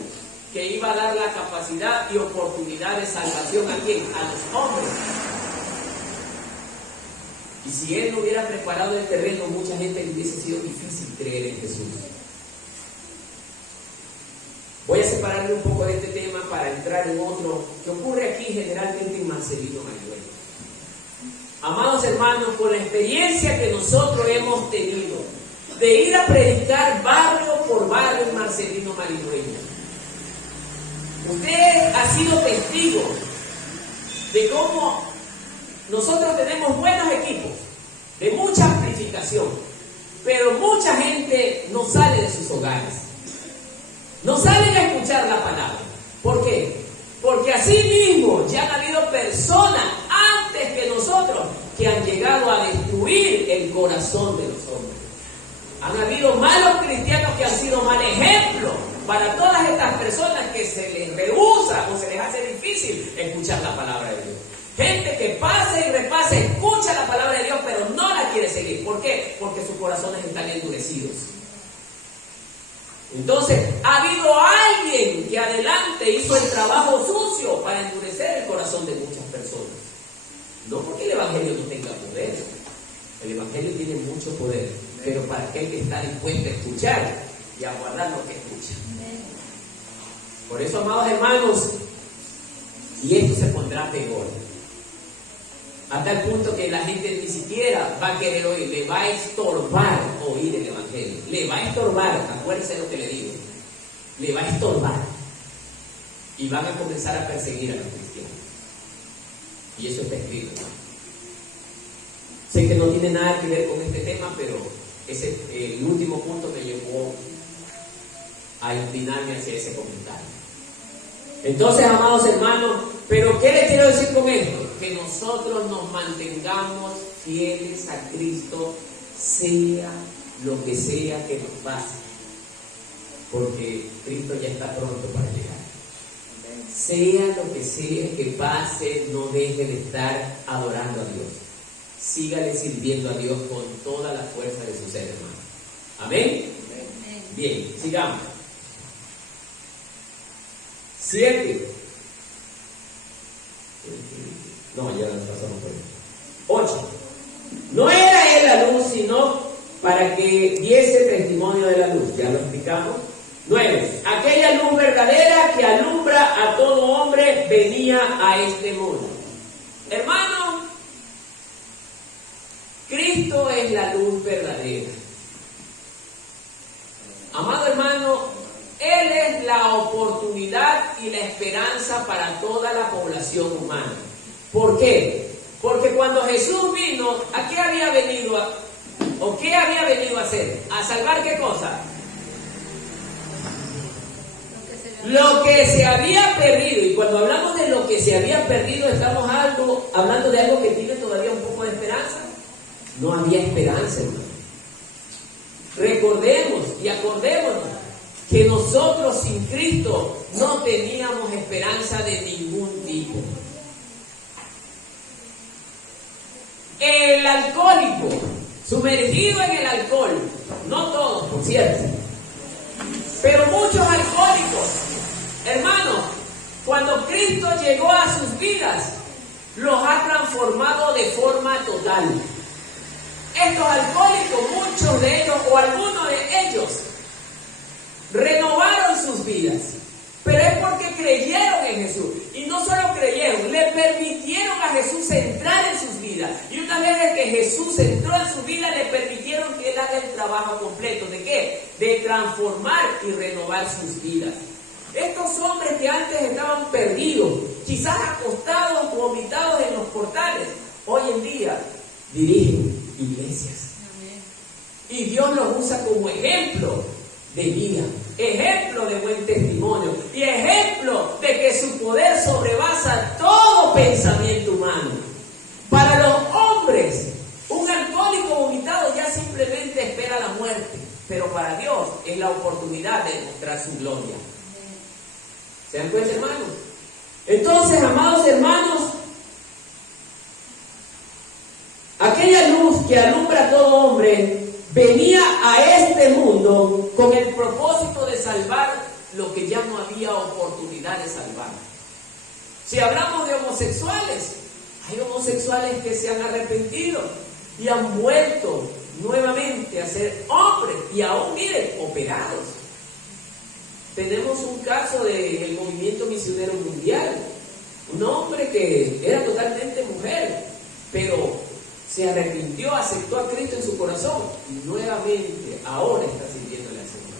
que iba a dar la capacidad y oportunidad de salvación a quién, a los hombres. Y si él no hubiera preparado el terreno, mucha gente le hubiese sido difícil creer en Jesús. Voy a separarme un poco de este tema para entrar en otro que ocurre aquí generalmente en Marcelino Mayuela. Amados hermanos, con la experiencia que nosotros hemos tenido de ir a predicar barrio por barrio en Marcelino Maridueña, usted ha sido testigo de cómo nosotros tenemos buenos equipos, de mucha amplificación. predicación. Pero mucha gente no sale de sus hogares. No salen a escuchar la palabra. ¿Por qué? Porque así mismo ya han habido personas antes que nosotros que han llegado a destruir el corazón de los hombres. Han habido malos cristianos que han sido mal ejemplo para todas estas personas que se les rehúsa o se les hace difícil escuchar la palabra de Dios. Gente que pasa y repasa, escucha la palabra de Dios, pero no la quiere seguir. ¿Por qué? Porque sus corazones están endurecidos. Entonces, ha habido alguien que adelante hizo el trabajo sucio para endurecer el corazón de muchas personas. No porque el Evangelio no tenga poder. El Evangelio tiene mucho poder, pero para aquel que está dispuesto a escuchar y a guardar lo que escucha. Por eso, amados hermanos, y esto se pondrá peor. A tal punto que la gente ni siquiera va a querer oír, le va a estorbar oír el Evangelio. Le va a estorbar, acuérdense de lo que le digo. Le va a estorbar. Y van a comenzar a perseguir a los cristianos. Y eso está escrito, ¿no? Sé que no tiene nada que ver con este tema, pero ese es el último punto que llevó a inclinarme hacia ese comentario. Entonces, amados hermanos, ¿pero qué les quiero decir con esto? Que nosotros nos mantengamos fieles a Cristo, sea lo que sea que nos pase, porque Cristo ya está pronto para llegar. Sea lo que sea que pase, no deje de estar adorando a Dios. Sígale sirviendo a Dios con toda la fuerza de su ser, hermano. ¿Amén? Bien, sigamos. 7. No, ya nos pasamos por eso. 8. No era él la luz, sino para que diese testimonio de la luz. Ya lo explicamos. 9. Aquella luz verdadera que alumbra a todo hombre venía a este mundo. Hermano, Cristo es la luz verdadera. Amado hermano, Él es la oportunidad y la esperanza para toda la población humana. ¿Por qué? Porque cuando Jesús vino, ¿a qué había venido o qué había venido a hacer? ¿A salvar qué cosa? Lo que se había perdido. Y cuando hablamos de lo que se había perdido, estamos hablando de algo que tiene todavía un poco de esperanza. No había esperanza, hermano. Recordemos y acordémonos que nosotros sin Cristo no teníamos esperanza de ningún tipo. El alcohólico, sumergido en el alcohol, no todos, por cierto, pero muchos alcohólicos, hermanos, cuando Cristo llegó a sus vidas, los ha transformado de forma total. Estos alcohólicos, muchos de ellos o algunos de ellos, renovaron sus vidas, pero es porque creyeron en Jesús. Y no solo creyeron, le permitieron a Jesús entrar en sus vidas. Y una vez que Jesús entró en su vida, le permitieron que Él haga el trabajo completo. ¿De qué? De transformar y renovar sus vidas. Estos hombres que antes estaban perdidos, quizás acostados, vomitados en los portales, hoy en día dirigen iglesias. Y Dios los usa como ejemplo de vida, ejemplo de buen testimonio y ejemplo de que su poder sobrepasa todo pensamiento humano. Para los hombres, un alcohólico vomitado ya simplemente espera la muerte, pero para Dios es la oportunidad de demostrar su gloria. ¿Se dan cuenta, hermanos? Entonces, amados hermanos, aquella luz que alumbra a todo hombre venía a este mundo con el propósito de salvar lo que ya no había oportunidad de salvar. Si hablamos de homosexuales, hay homosexuales que se han arrepentido y han vuelto nuevamente a ser hombres y aún, miren, operados. Tenemos un caso del movimiento misionero mundial, un hombre que era totalmente mujer, pero se arrepintió, aceptó a Cristo en su corazón y nuevamente ahora está sirviéndole al Señor.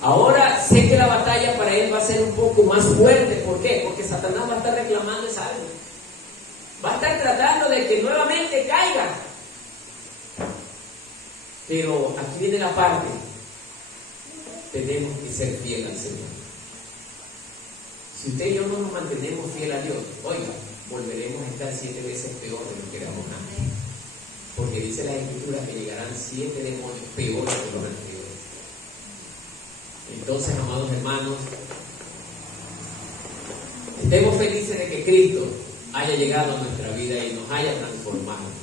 Ahora sé que la batalla para él va a ser un poco más fuerte. ¿Por qué? Porque Satanás va a estar reclamando esa alma. Va a estar tratando de que nuevamente caiga. Pero aquí viene la parte, tenemos que ser fieles al Señor. Si usted y yo no nos mantenemos fieles a Dios, oiga, volveremos a estar 7 veces peor de lo que éramos antes. Porque dice la Escritura que llegarán 7 demonios peores que los anteriores. Entonces, amados hermanos, estemos felices de que Cristo haya llegado a nuestra vida y nos haya transformado.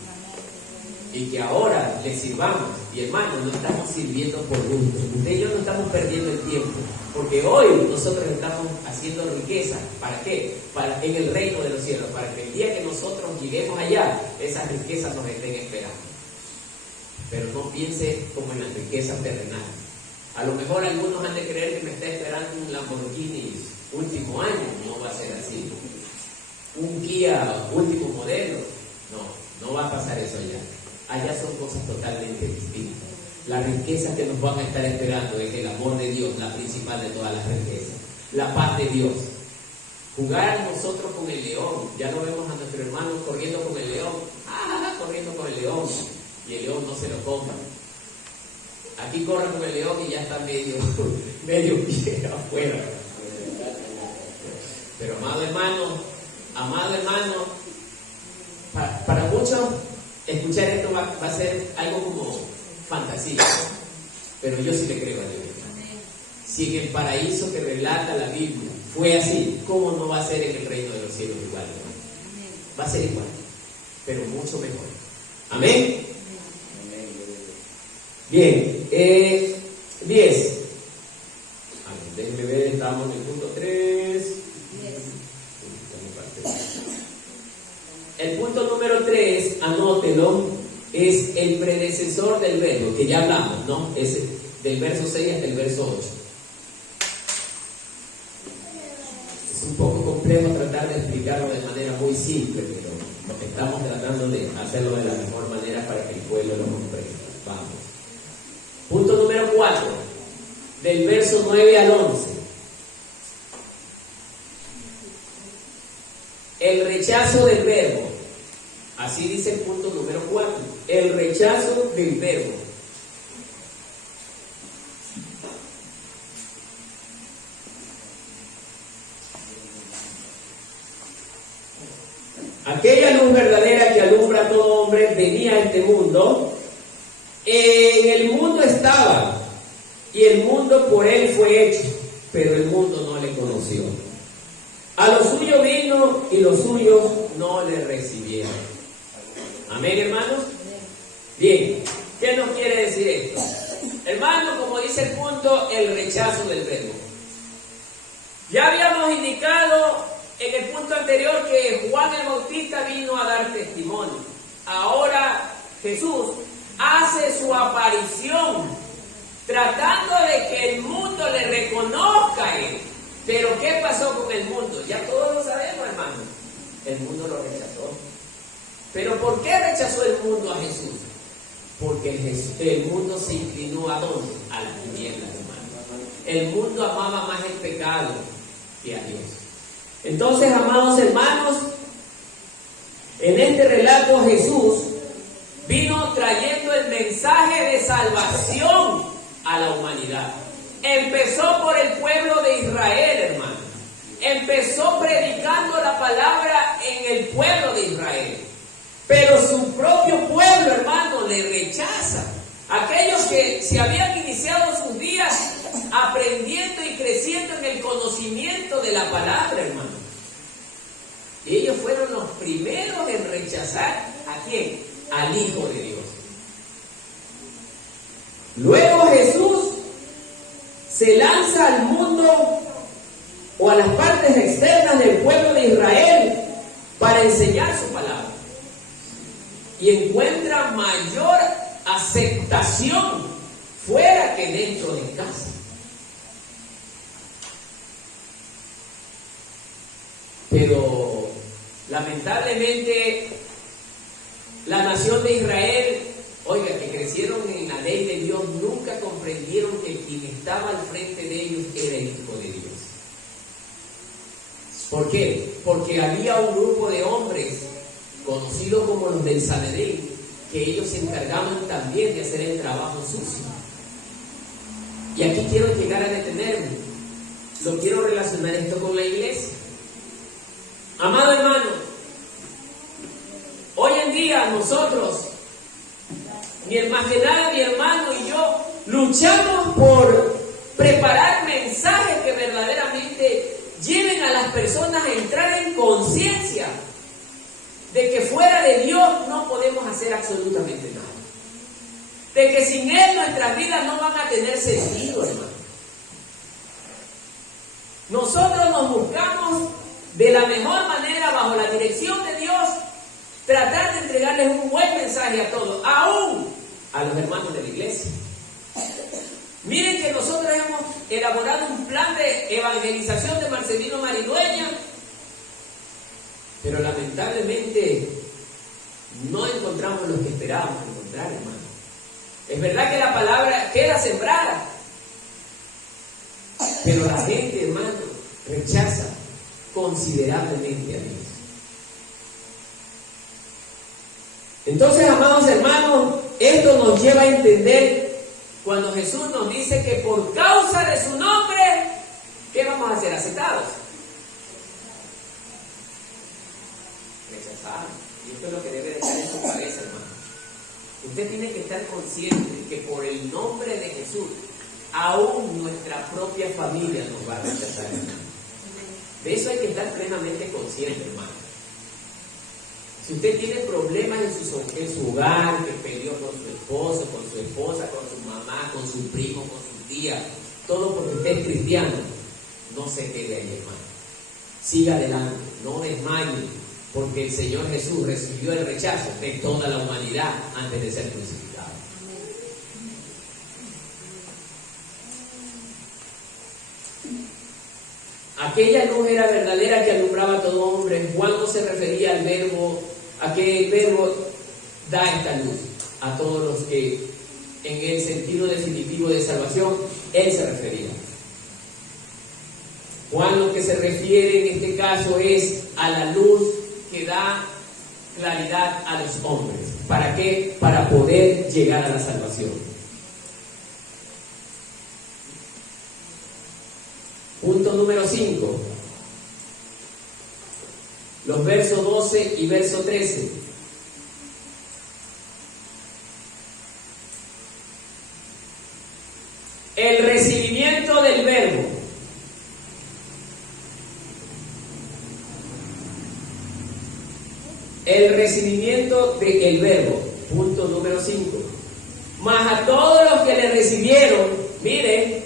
Y que ahora le sirvamos. Y hermanos, no estamos sirviendo por gusto. Usted y yo no estamos perdiendo el tiempo. Porque hoy nosotros estamos haciendo riqueza. ¿Para qué? En el reino de los cielos. Para que el día que nosotros lleguemos allá, esas riquezas nos estén esperando. Pero no piense como en las riquezas terrenales. A lo mejor algunos han de creer que me está esperando un Lamborghini último año. No va a ser así. Un Kia último modelo. No va a pasar eso allá. Allá son cosas totalmente distintas. Las riquezas que nos van a estar esperando es el amor de Dios, la principal de todas las riquezas. La paz de Dios. Jugar nosotros con el león. Ya no vemos a nuestro hermano corriendo con el león. Corriendo con el león. Y el león no se lo coma. Aquí corre con el león y ya está medio pie afuera. Pero amado hermano, para muchos escuchar esto va a ser algo como fantasía, pero yo sí le creo a Dios. Si en el paraíso que relata la Biblia fue así, ¿cómo no va a ser en el reino de los cielos igual? Va a ser igual, pero mucho mejor. Amén. Bien, 10. Déjenme ver, estamos en el punto 3. El punto número 3, anótelo, es el predecesor del verbo, que ya hablamos, ¿no? Es del verso 6 hasta el verso 8. Es un poco complejo tratar de explicarlo de manera muy simple, pero estamos tratando de hacerlo de la mejor manera para que el pueblo lo comprenda. Vamos. Punto número 4, del verso 9 al 11. El rechazo del verbo. Así dice el punto número 4. El rechazo del verbo. Aquella luz verdadera que alumbra a todo hombre venía a este mundo. En el mundo estaba, y el mundo por él fue hecho, pero el mundo no le conoció. A lo suyo vino y los suyos no le recibieron. Amén, hermanos. Bien, ¿qué nos quiere decir esto? Hermano, como dice el punto, el rechazo del verbo. Ya habíamos indicado en el punto anterior que Juan el Bautista vino a dar testimonio. Ahora Jesús hace su aparición tratando de que el mundo le reconozca a él. Pero ¿qué pasó con el mundo? Ya todos lo sabemos, hermano. El mundo lo rechazó. ¿Pero por qué rechazó el mundo a Jesús? Porque el mundo se inclinó ¿a dónde? A las tinieblas, hermano. El mundo amaba más el pecado que a Dios. Entonces, amados hermanos, en este relato Jesús vino trayendo el mensaje de salvación a la humanidad. Empezó por el pueblo de Israel, hermano. Empezó predicando la palabra en el pueblo de Israel. Pero su propio pueblo, hermano, le rechaza. Aquellos que se habían iniciado sus días aprendiendo y creciendo en el conocimiento de la palabra, hermano. Y ellos fueron los primeros en rechazar ¿a quién? Al Hijo de Dios. Luego Jesús se lanza al mundo o a las partes externas del pueblo de Israel para enseñar su palabra. Y encuentra mayor aceptación fuera que dentro de casa. Pero lamentablemente la nación de Israel, oiga, que crecieron en la ley de Dios, nunca comprendieron que quien estaba al frente de ellos era el Hijo de Dios. ¿Por qué? Porque había un grupo de hombres conocidos como los del Sanedrín, que ellos se encargaban también de hacer el trabajo sucio. Y aquí quiero llegar a detenerme. Lo quiero relacionar esto con la iglesia. Amado hermano, hoy en día nosotros, más que nada mi hermano y yo, luchamos por preparar mensajes que verdaderamente lleven a las personas a entrar en conciencia de que fuera de Dios no podemos hacer absolutamente nada. De que sin Él nuestras vidas no van a tener sentido, hermano. Nosotros nos buscamos de la mejor manera, bajo la dirección de Dios, tratar de entregarles un buen mensaje a todos, aún a los hermanos de la iglesia. Miren que nosotros hemos elaborado un plan de evangelización de Marcelino Maridueña, pero lamentablemente no encontramos lo que esperábamos encontrar, hermano. Es verdad que la palabra queda sembrada, pero la gente, hermano, rechaza considerablemente a Dios. Entonces, amados hermanos, esto nos lleva a entender cuando Jesús nos dice que por causa de su nombre, ¿qué vamos a ser? Aceptados. Rechazados. Y esto es lo que debe de estar en su cabeza, hermano. Usted tiene que estar consciente que por el nombre de Jesús, aún nuestra propia familia nos va a rechazar, hermano. De eso hay que estar plenamente consciente, hermano. Si usted tiene problemas en su hogar, que peleó con su esposo, con su esposa, con su mamá, con su primo, con su tía, todo porque usted es cristiano, no se quede ahí, hermano. Siga adelante, no desmaye, porque el Señor Jesús recibió el rechazo de toda la humanidad antes de ser crucificado. Aquella luz era verdadera que alumbraba a todo hombre. Juan no se refería al verbo, a que el verbo da esta luz a todos los que en el sentido definitivo de salvación él se refería. Juan lo que se refiere en este caso es a la luz que da claridad a los hombres. ¿Para qué? Para poder llegar a la salvación. Punto número 5. Los versos 12 y verso 13. El recibimiento del verbo. El recibimiento del verbo. Punto número 5. Mas a todos los que le recibieron, miren,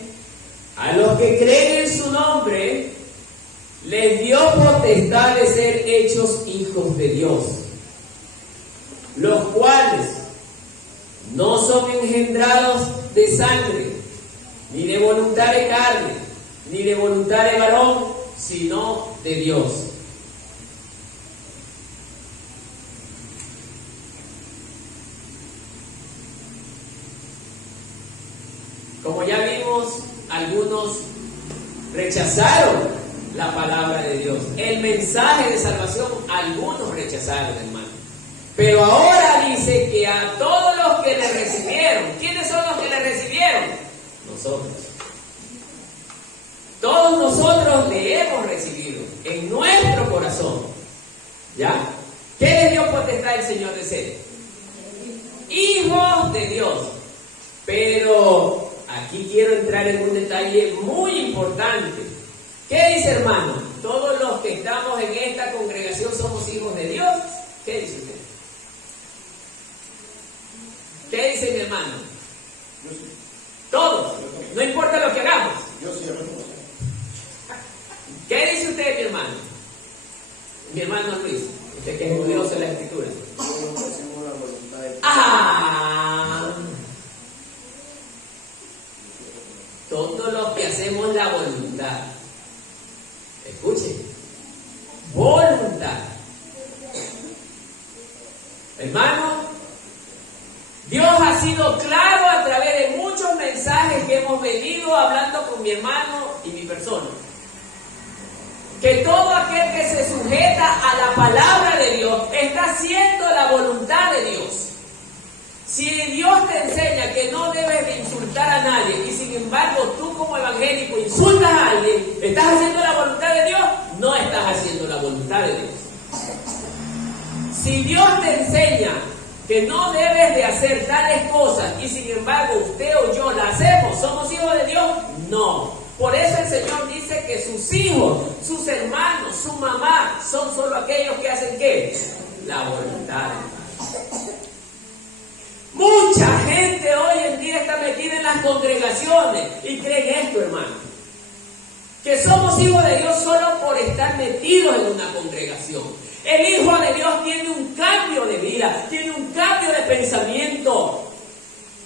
a los que creen en su nombre, les dio potestad de ser hechos hijos de Dios, los cuales no son engendrados de sangre, ni de voluntad de carne, ni de voluntad de varón, sino de Dios. Como ya vimos, algunos rechazaron la palabra de Dios, el mensaje de salvación, algunos rechazaron, hermano. Pero ahora dice que a todos los que le recibieron, ¿quiénes son los que le recibieron? Nosotros. Todos nosotros le hemos recibido en nuestro corazón. ¿Ya? ¿Qué le dio potestad el Señor de ser? Hijos de Dios. Pero aquí quiero entrar en un detalle muy importante. ¿Qué dice, hermano? Todos los que estamos en esta congregación somos hijos de Dios. ¿Qué dice usted? ¿Qué dice mi hermano? Todos. No importa lo que hagamos. ¿Qué dice usted, mi hermano? Mi hermano Luis, usted que es estudioso de la Escritura. ¡Ah! Todos los que hacemos la voluntad. Escuchen, voluntad. Hermano, Dios ha sido claro a través de muchos mensajes que hemos venido hablando con mi hermano y mi persona. Que todo aquel que se sujeta a la palabra de Dios está haciendo la voluntad de Dios. Si Dios te enseña que no debes de insultar a nadie y sin embargo tú como evangélico insultas a alguien, ¿estás haciendo la voluntad de Dios? No estás haciendo la voluntad de Dios. Si Dios te enseña que no debes de hacer tales cosas y sin embargo usted o yo la hacemos, ¿somos hijos de Dios? No. Por eso el Señor dice que sus hijos, sus hermanos, su mamá son solo aquellos que hacen ¿qué? La voluntad de Dios. Mucha gente hoy en día está metida en las congregaciones y creen esto, hermano, que somos hijos de Dios solo por estar metidos en una congregación. El hijo de Dios tiene un cambio de vida, tiene un cambio de pensamiento.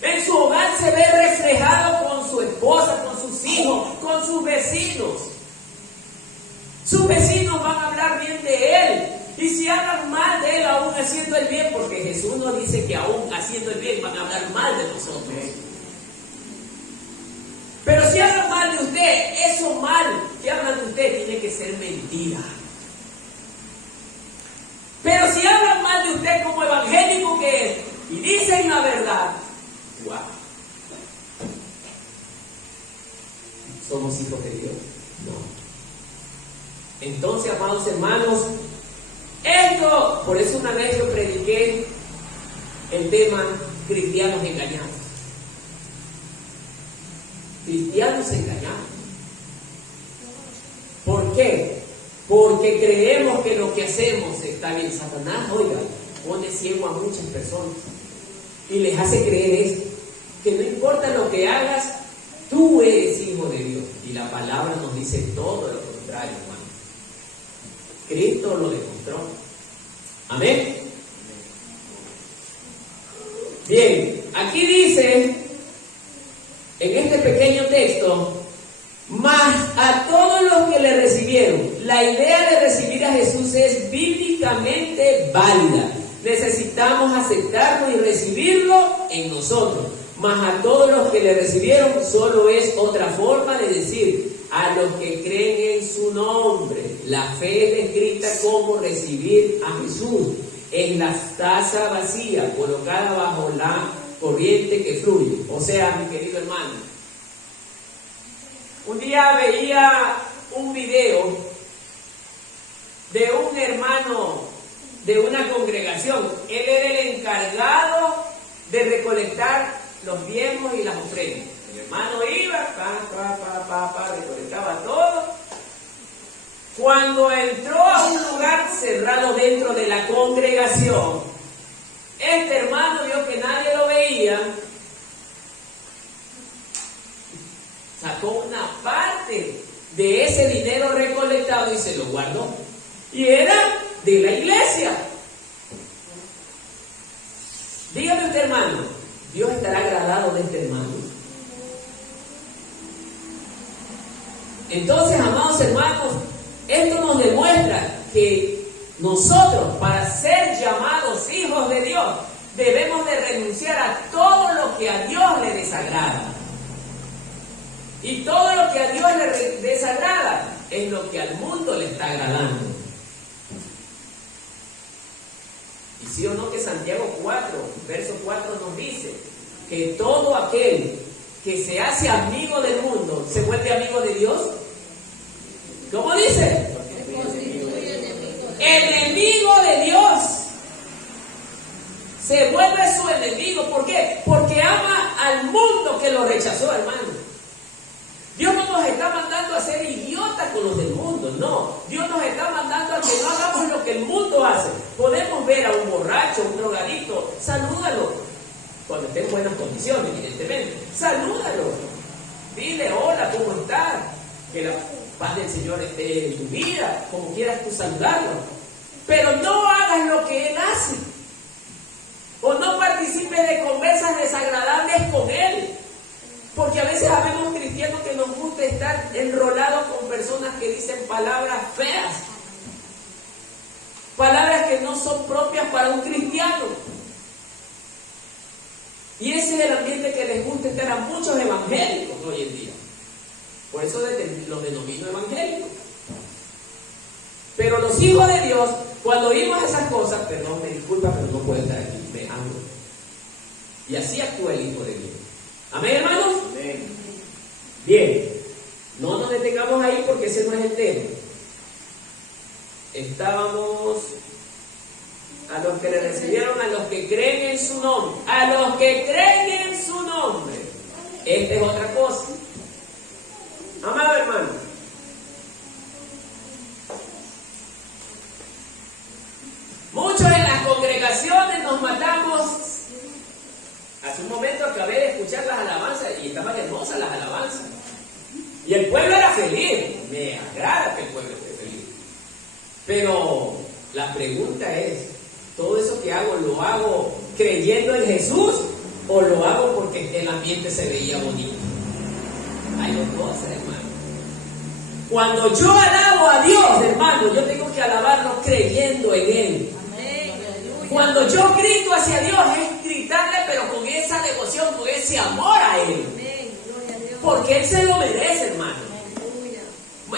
En su hogar se ve reflejado con su esposa, con sus hijos, con sus vecinos. Sus vecinos van a hablar bien de él. Y si hablan mal de él, aún haciendo el bien, porque Jesús nos dice que aún haciendo el bien van a hablar mal de nosotros. Pero si hablan mal de usted, eso mal que hablan de usted tiene que ser mentira. Pero si hablan mal de usted como evangélico que es, y dicen la verdad, ¡wow! ¿Somos hijos de Dios? No. Entonces, amados hermanos, esto, por eso una vez yo prediqué el tema cristianos engañados. Cristianos engañados. ¿Por qué? Porque creemos que lo que hacemos está bien. Satanás, oiga, pone ciego a muchas personas y les hace creer esto, que no importa lo que hagas, tú eres hijo de Dios. Y la palabra nos dice todo lo contrario, hermano. Cristo lo demostró. Amén. Bien, aquí dice, en este pequeño texto, mas a todos los que le recibieron. La idea de recibir a Jesús es bíblicamente válida. Necesitamos aceptarlo y recibirlo en nosotros. Mas a todos los que le recibieron solo es otra forma de decir a los que creen en su nombre. La fe es descrita como recibir a Jesús. Es la taza vacía colocada bajo la corriente que fluye. O sea, mi querido hermano, un día veía un video de un hermano de una congregación. Él era el encargado de recolectar los diezmos y las ofrendas. Mi hermano iba, recolectaba todo. Cuando entró a un lugar cerrado dentro de la congregación, este hermano vio que nadie lo veía, sacó una parte de ese dinero recolectado y se lo guardó. Y era de la iglesia. Dígame usted, hermano, ¿Dios estará agradado de este hermano? Entonces, amados hermanos, esto nos demuestra que nosotros, para ser llamados hijos de Dios, debemos de renunciar a todo lo que a Dios le desagrada. Y todo lo que a Dios le desagrada es lo que al mundo le está agradando. Y sí o no que Santiago 4, verso 4 nos dice que todo aquel que se hace amigo del mundo se vuelve amigo de Dios. ¿Cómo dice? Enemigo de Dios. Se vuelve su enemigo. ¿Por qué? Porque ama al mundo que lo rechazó, hermano. Dios no nos está mandando a ser idiotas con los del mundo, no. Dios nos está mandando a que no hagamos lo que el mundo hace. Podemos ver a un borracho, un drogadicto, salúdalo. Cuando esté en buenas condiciones, evidentemente. Salúdalo. Dile, hola, ¿cómo estás? Que la paz del Señor esté en tu vida, como quieras tú saludarlo. Pero no hagas lo que Él hace. O no participes de conversas desagradables con Él. Porque a veces habemos cristianos que nos gusta estar enrolados con personas que dicen palabras feas. Palabras que no son propias para un cristiano. Y ese es el ambiente que les gusta estar a muchos evangélicos hoy en día. Por eso los denomino evangélicos. Pero los hijos de Dios, cuando oímos esas cosas, perdón, me disculpa, pero no puedo estar aquí, me hablo. Y así actúa el Hijo de Dios. ¿Amén, hermanos? Amén. Bien, no nos detengamos ahí porque ese no es el tema. Estábamos a los que le recibieron, a los que creen en su nombre. A los que creen en su nombre. Esta es otra cosa. Amado hermano, muchos en las congregaciones nos matamos. Hace un momento acabé de escuchar las alabanzas y estaban hermosas las alabanzas. Y el pueblo era feliz. Me agrada que el pueblo esté feliz. Pero la pregunta es, ¿todo eso que hago lo hago creyendo en Jesús o lo hago porque el ambiente se veía bonito? Hay dos cosas, hermano. Cuando yo alabo a Dios, hermano, yo tengo que alabarlo creyendo en Él. Cuando yo grito hacia Dios es gritarle, pero con esa devoción, con ese amor a Él. Porque Él se lo merece, hermano.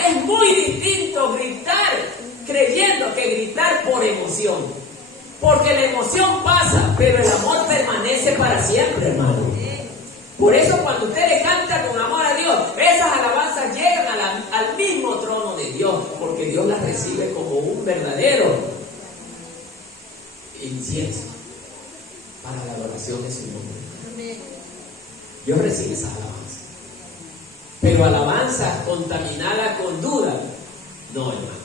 Es muy distinto gritar creyendo que gritar por emoción. Porque la emoción pasa, pero el amor permanece para siempre, hermano. Por eso cuando usted le canta con amor a Dios, esas alabanzas llegan al mismo trono de Dios, porque Dios las recibe como un verdadero incienso para la adoración de su nombre. Dios recibe esas alabanzas. Pero alabanzas contaminadas con duda, no, hermano.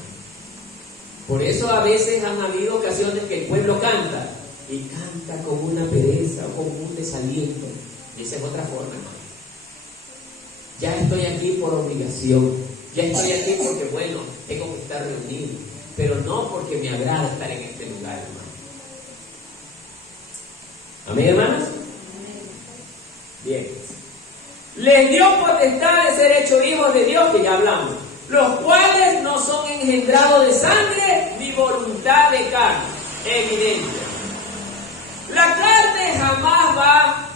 Por eso a veces han habido ocasiones que el pueblo canta y canta con una pereza o con un desaliento. Esa es otra forma, hermano. Ya estoy aquí por obligación. Ya estoy aquí porque, bueno, tengo que estar reunido. Pero no porque me agrada estar en este lugar, hermano. ¿Amén, hermanos? Bien. Les dio potestad de ser hechos hijos de Dios, que ya hablamos, los cuales no son engendrados de sangre ni voluntad de carne. Evidente. La carne jamás va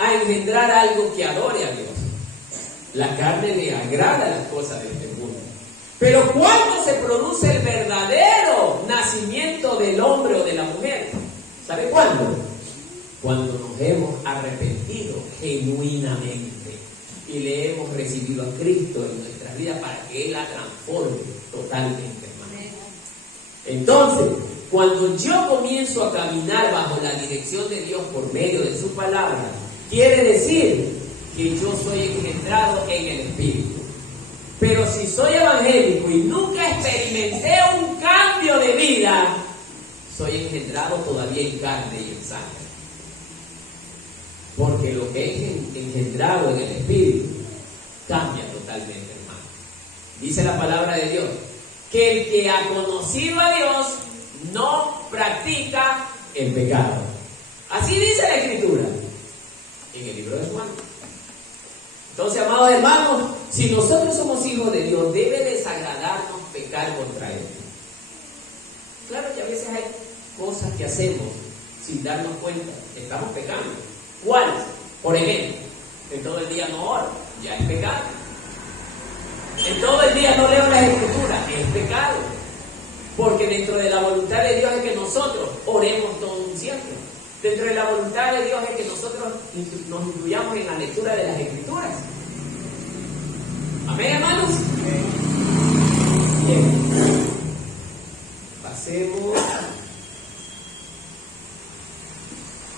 a engendrar algo que adore a Dios. La carne le agrada las cosas de este mundo. Pero cuando se produce el verdadero nacimiento del hombre o de la mujer, ¿sabe cuándo? Cuando nos hemos arrepentido genuinamente y le hemos recibido a Cristo en nuestra vida para que Él la transforme totalmente, hermano. Entonces, cuando yo comienzo a caminar bajo la dirección de Dios por medio de su palabra, quiere decir que yo soy engendrado en el Espíritu. Pero si soy evangélico y nunca experimenté un cambio de vida, soy engendrado todavía en carne y en sangre. Porque lo que es engendrado en el Espíritu cambia totalmente, hermano. Dice la palabra de Dios que el que ha conocido a Dios no practica el pecado. Así dice la Escritura en el libro de Juan. Entonces, amados hermanos, si nosotros somos hijos de Dios, debe desagradarnos pecar contra Él. Claro que a veces hay cosas que hacemos sin darnos cuenta, estamos pecando. ¿Cuáles? Por ejemplo, en todo el día no oro, ya es pecado. En todo el día no leo las Escrituras, es pecado. Porque dentro de la voluntad de Dios es que nosotros oremos todo un siempre. Dentro de la voluntad de Dios es que nosotros nos incluyamos en la lectura de las Escrituras. ¿Amén, hermanos? Bien. Pasemos.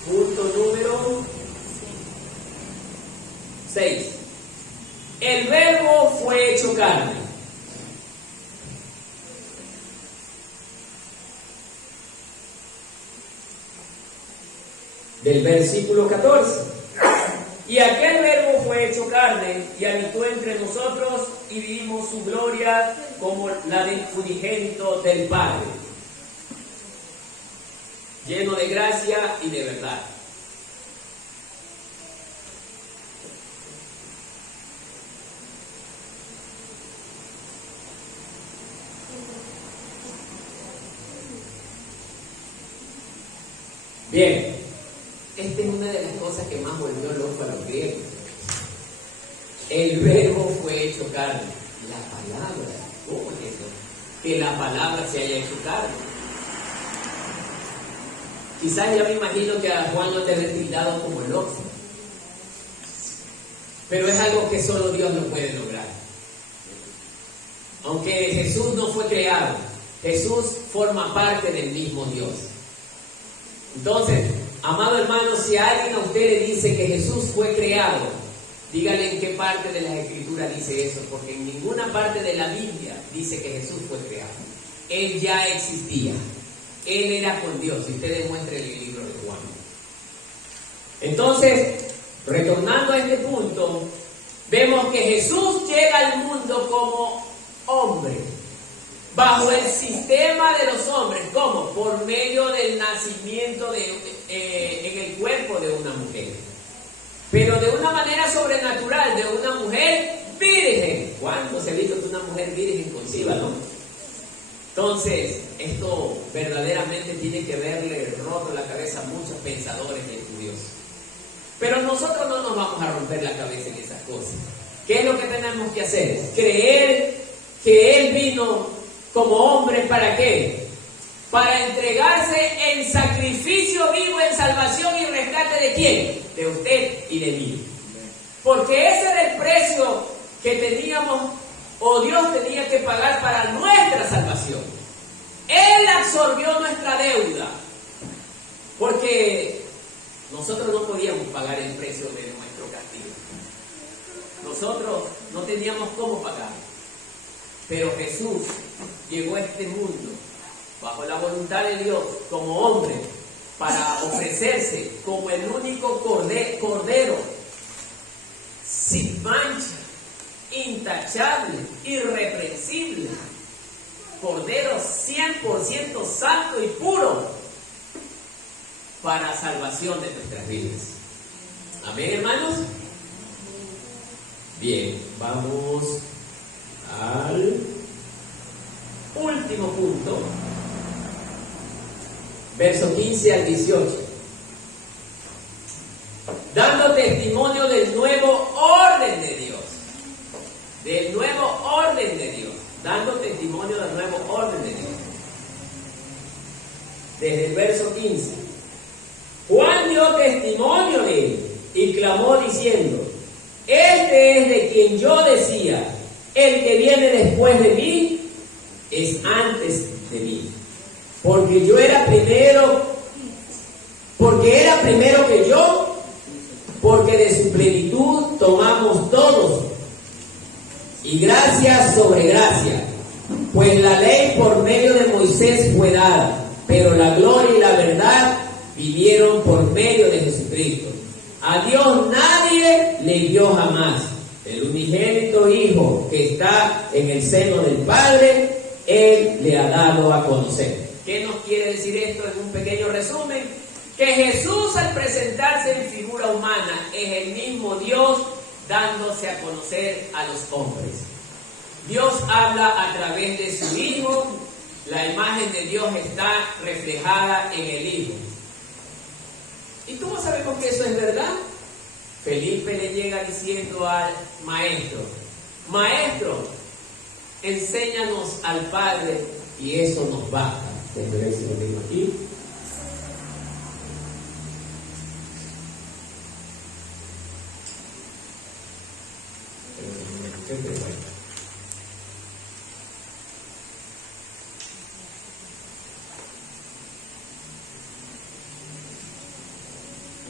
Punto número 6. El verbo fue hecho carne. Del versículo 14. Y aquel verbo fue hecho carne y habitó entre nosotros y vimos su gloria como la del unigénito del Padre, lleno de gracia y de verdad. Bien, esta es una de las cosas que más volvió loco a los griegos. El verbo fue hecho carne. La palabra, ¿cómo es eso? Que la palabra se haya hecho carne. Quizás ya me imagino que a Juan lo te haber tildado como loco. Pero es algo que solo Dios lo puede lograr. Aunque Jesús no fue creado, Jesús forma parte del mismo Dios. Entonces, amado hermano, si alguien a usted le dice que Jesús fue creado, dígale en qué parte de las Escrituras dice eso, porque en ninguna parte de la Biblia dice que Jesús fue creado. Él ya existía. Él era con Dios. Y usted demuestre el libro de Juan. Entonces, retornando a este punto, vemos que Jesús llega al mundo como hombre, bajo el sistema de los hombres. ¿Cómo? Por medio del nacimiento en el cuerpo de una mujer, pero de una manera sobrenatural, de una mujer virgen. ¿Cuándo se ha visto que una mujer virgen conciba, no? Entonces, esto verdaderamente tiene que haberle roto la cabeza a muchos pensadores y estudiosos. Pero nosotros no nos vamos a romper la cabeza en esas cosas. ¿Qué es lo que tenemos que hacer? Creer que Él vino como hombre, ¿para qué? Para entregarse en sacrificio vivo, en salvación y rescate ¿de quién? De usted y de mí. Porque ese era el precio que teníamos, o Dios tenía que pagar para nuestra salvación. Él absorbió nuestra deuda, porque nosotros no podíamos pagar el precio de nuestro castigo. Nosotros no teníamos cómo pagar. Pero Jesús llegó a este mundo bajo la voluntad de Dios como hombre para ofrecerse como el único cordero sin mancha, intachable, irreprensible, cordero 100% santo y puro para salvación de nuestras vidas. Amén, hermanos. Bien, vamos al último punto, verso 15 al 18. Dando testimonio del nuevo orden de Dios. Del nuevo orden de Dios. Dando testimonio del nuevo orden de Dios. Desde el verso 15. Juan dio testimonio de él y clamó diciendo: este es de quien yo decía, el que viene después de mí es antes de mí, porque era primero que yo, porque de su plenitud tomamos todos, y gracia sobre gracia, pues la ley por medio de Moisés fue dada, pero la gloria y la verdad vinieron por medio de Jesucristo. A Dios nadie le vio jamás. El unigénito Hijo que está en el seno del Padre, Él le ha dado a conocer. ¿Qué nos quiere decir esto en un pequeño resumen? Que Jesús, al presentarse en figura humana, es el mismo Dios dándose a conocer a los hombres. Dios habla a través de su Hijo. La imagen de Dios está reflejada en el Hijo. ¿Y cómo sabemos que eso es verdad? Felipe le llega diciendo al maestro: maestro, enséñanos al Padre y eso nos basta. Déjenme ver si lo tengo aquí.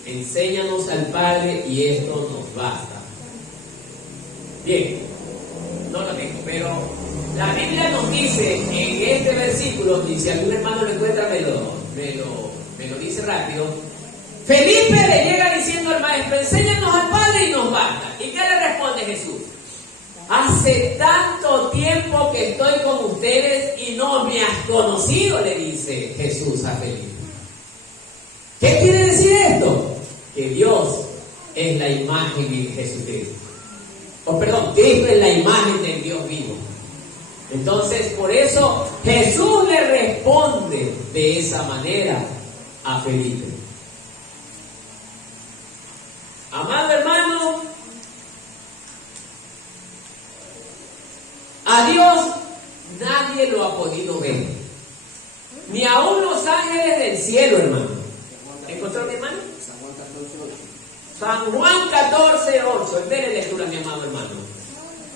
Enséñanos al Padre y esto nos basta. Bien, no lo tengo, pero la Biblia nos dice en este versículo, y si algún hermano lo encuentra me lo dice rápido. Felipe le llega diciendo al maestro: enséñanos al Padre y nos basta. ¿Y qué le responde Jesús? Hace tanto tiempo que estoy con ustedes y no me has conocido, le dice Jesús a Felipe. ¿Qué quiere decir esto? Que Dios es la imagen de Jesucristo. Cristo es la imagen del Dios vivo. Entonces, por eso Jesús le responde de esa manera a Felipe. Amado hermano, a Dios nadie lo ha podido ver, ni aun los ángeles del cielo, hermano. San Juan 14:8. Dele lectura, mi amado hermano.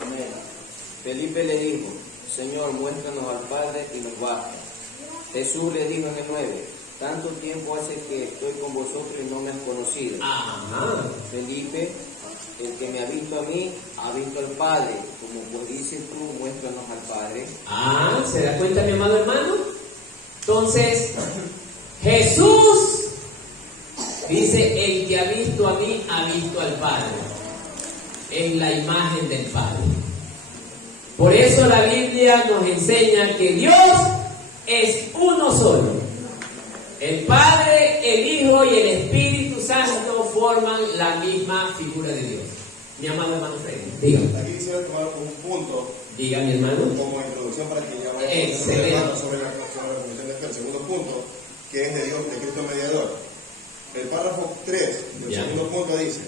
Amén. Felipe le dijo, Señor, muéstranos al Padre y nos basta. Jesús le dijo en el 9, tanto tiempo hace que estoy con vosotros y no me has conocido. Ajá. Felipe, el que me ha visto a mí, ha visto al Padre. Como pues dices tú, muéstranos al Padre. Ah, ¿se da cuenta, mi amado hermano? Entonces, Jesús dice, el que ha visto a mí, ha visto al Padre. En la imagen del Padre. Por eso la Biblia nos enseña que Dios es uno solo. El Padre, el Hijo y el Espíritu Santo forman la misma figura de Dios. Mi amado hermano Freddy, dígame. Aquí quisiera tomar un punto Diga, mi hermano. como introducción para que ya vaya Excelente. sobre la reflexión de el segundo punto, que es de Dios, de Cristo mediador. El párrafo 3 del Ya. segundo punto dice,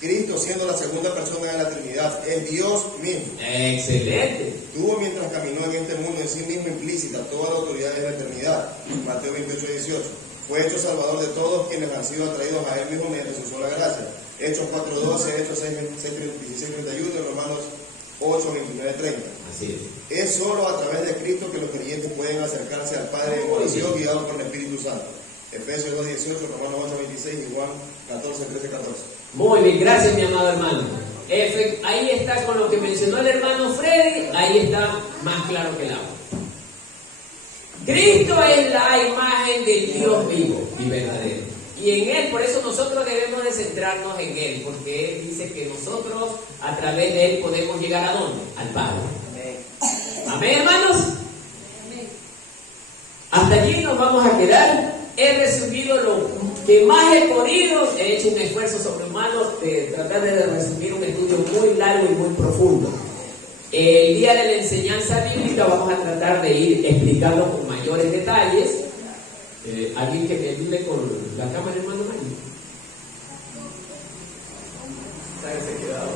Cristo siendo la segunda persona de la Trinidad, es Dios mismo. Excelente. Tuvo mientras caminó en este mundo en sí mismo implícita toda la autoridad de la eternidad. Mateo 28:18. Fue hecho salvador de todos quienes han sido atraídos a él mismo mediante su sola gracia. Hechos 4:12, Hechos 16:31 y Romanos 8:29-30. Así es. Es solo a través de Cristo que los creyentes pueden acercarse al Padre en oración guiados por el Espíritu Santo. Efesios 2:18, Romanos 8:26 y Juan 14:13-14. Muy bien, gracias, mi amado hermano. Ahí está con lo que mencionó el hermano Freddy, ahí está más claro que el agua. Cristo es la imagen del Dios vivo y verdadero. Y en Él, por eso nosotros debemos de centrarnos en Él, porque Él dice que nosotros a través de Él podemos llegar ¿a dónde? Al Padre. Amén, hermanos. Hasta allí nos vamos a quedar. He resumido lo que más he podido. He hecho un esfuerzo sobrehumano de tratar de resumir un estudio muy largo y muy profundo. El día de la enseñanza bíblica vamos a tratar de ir explicando con mayores detalles. ¿Alguien que me ayude con la cámara, hermano Mario? ¿Sabes? Se quedaba.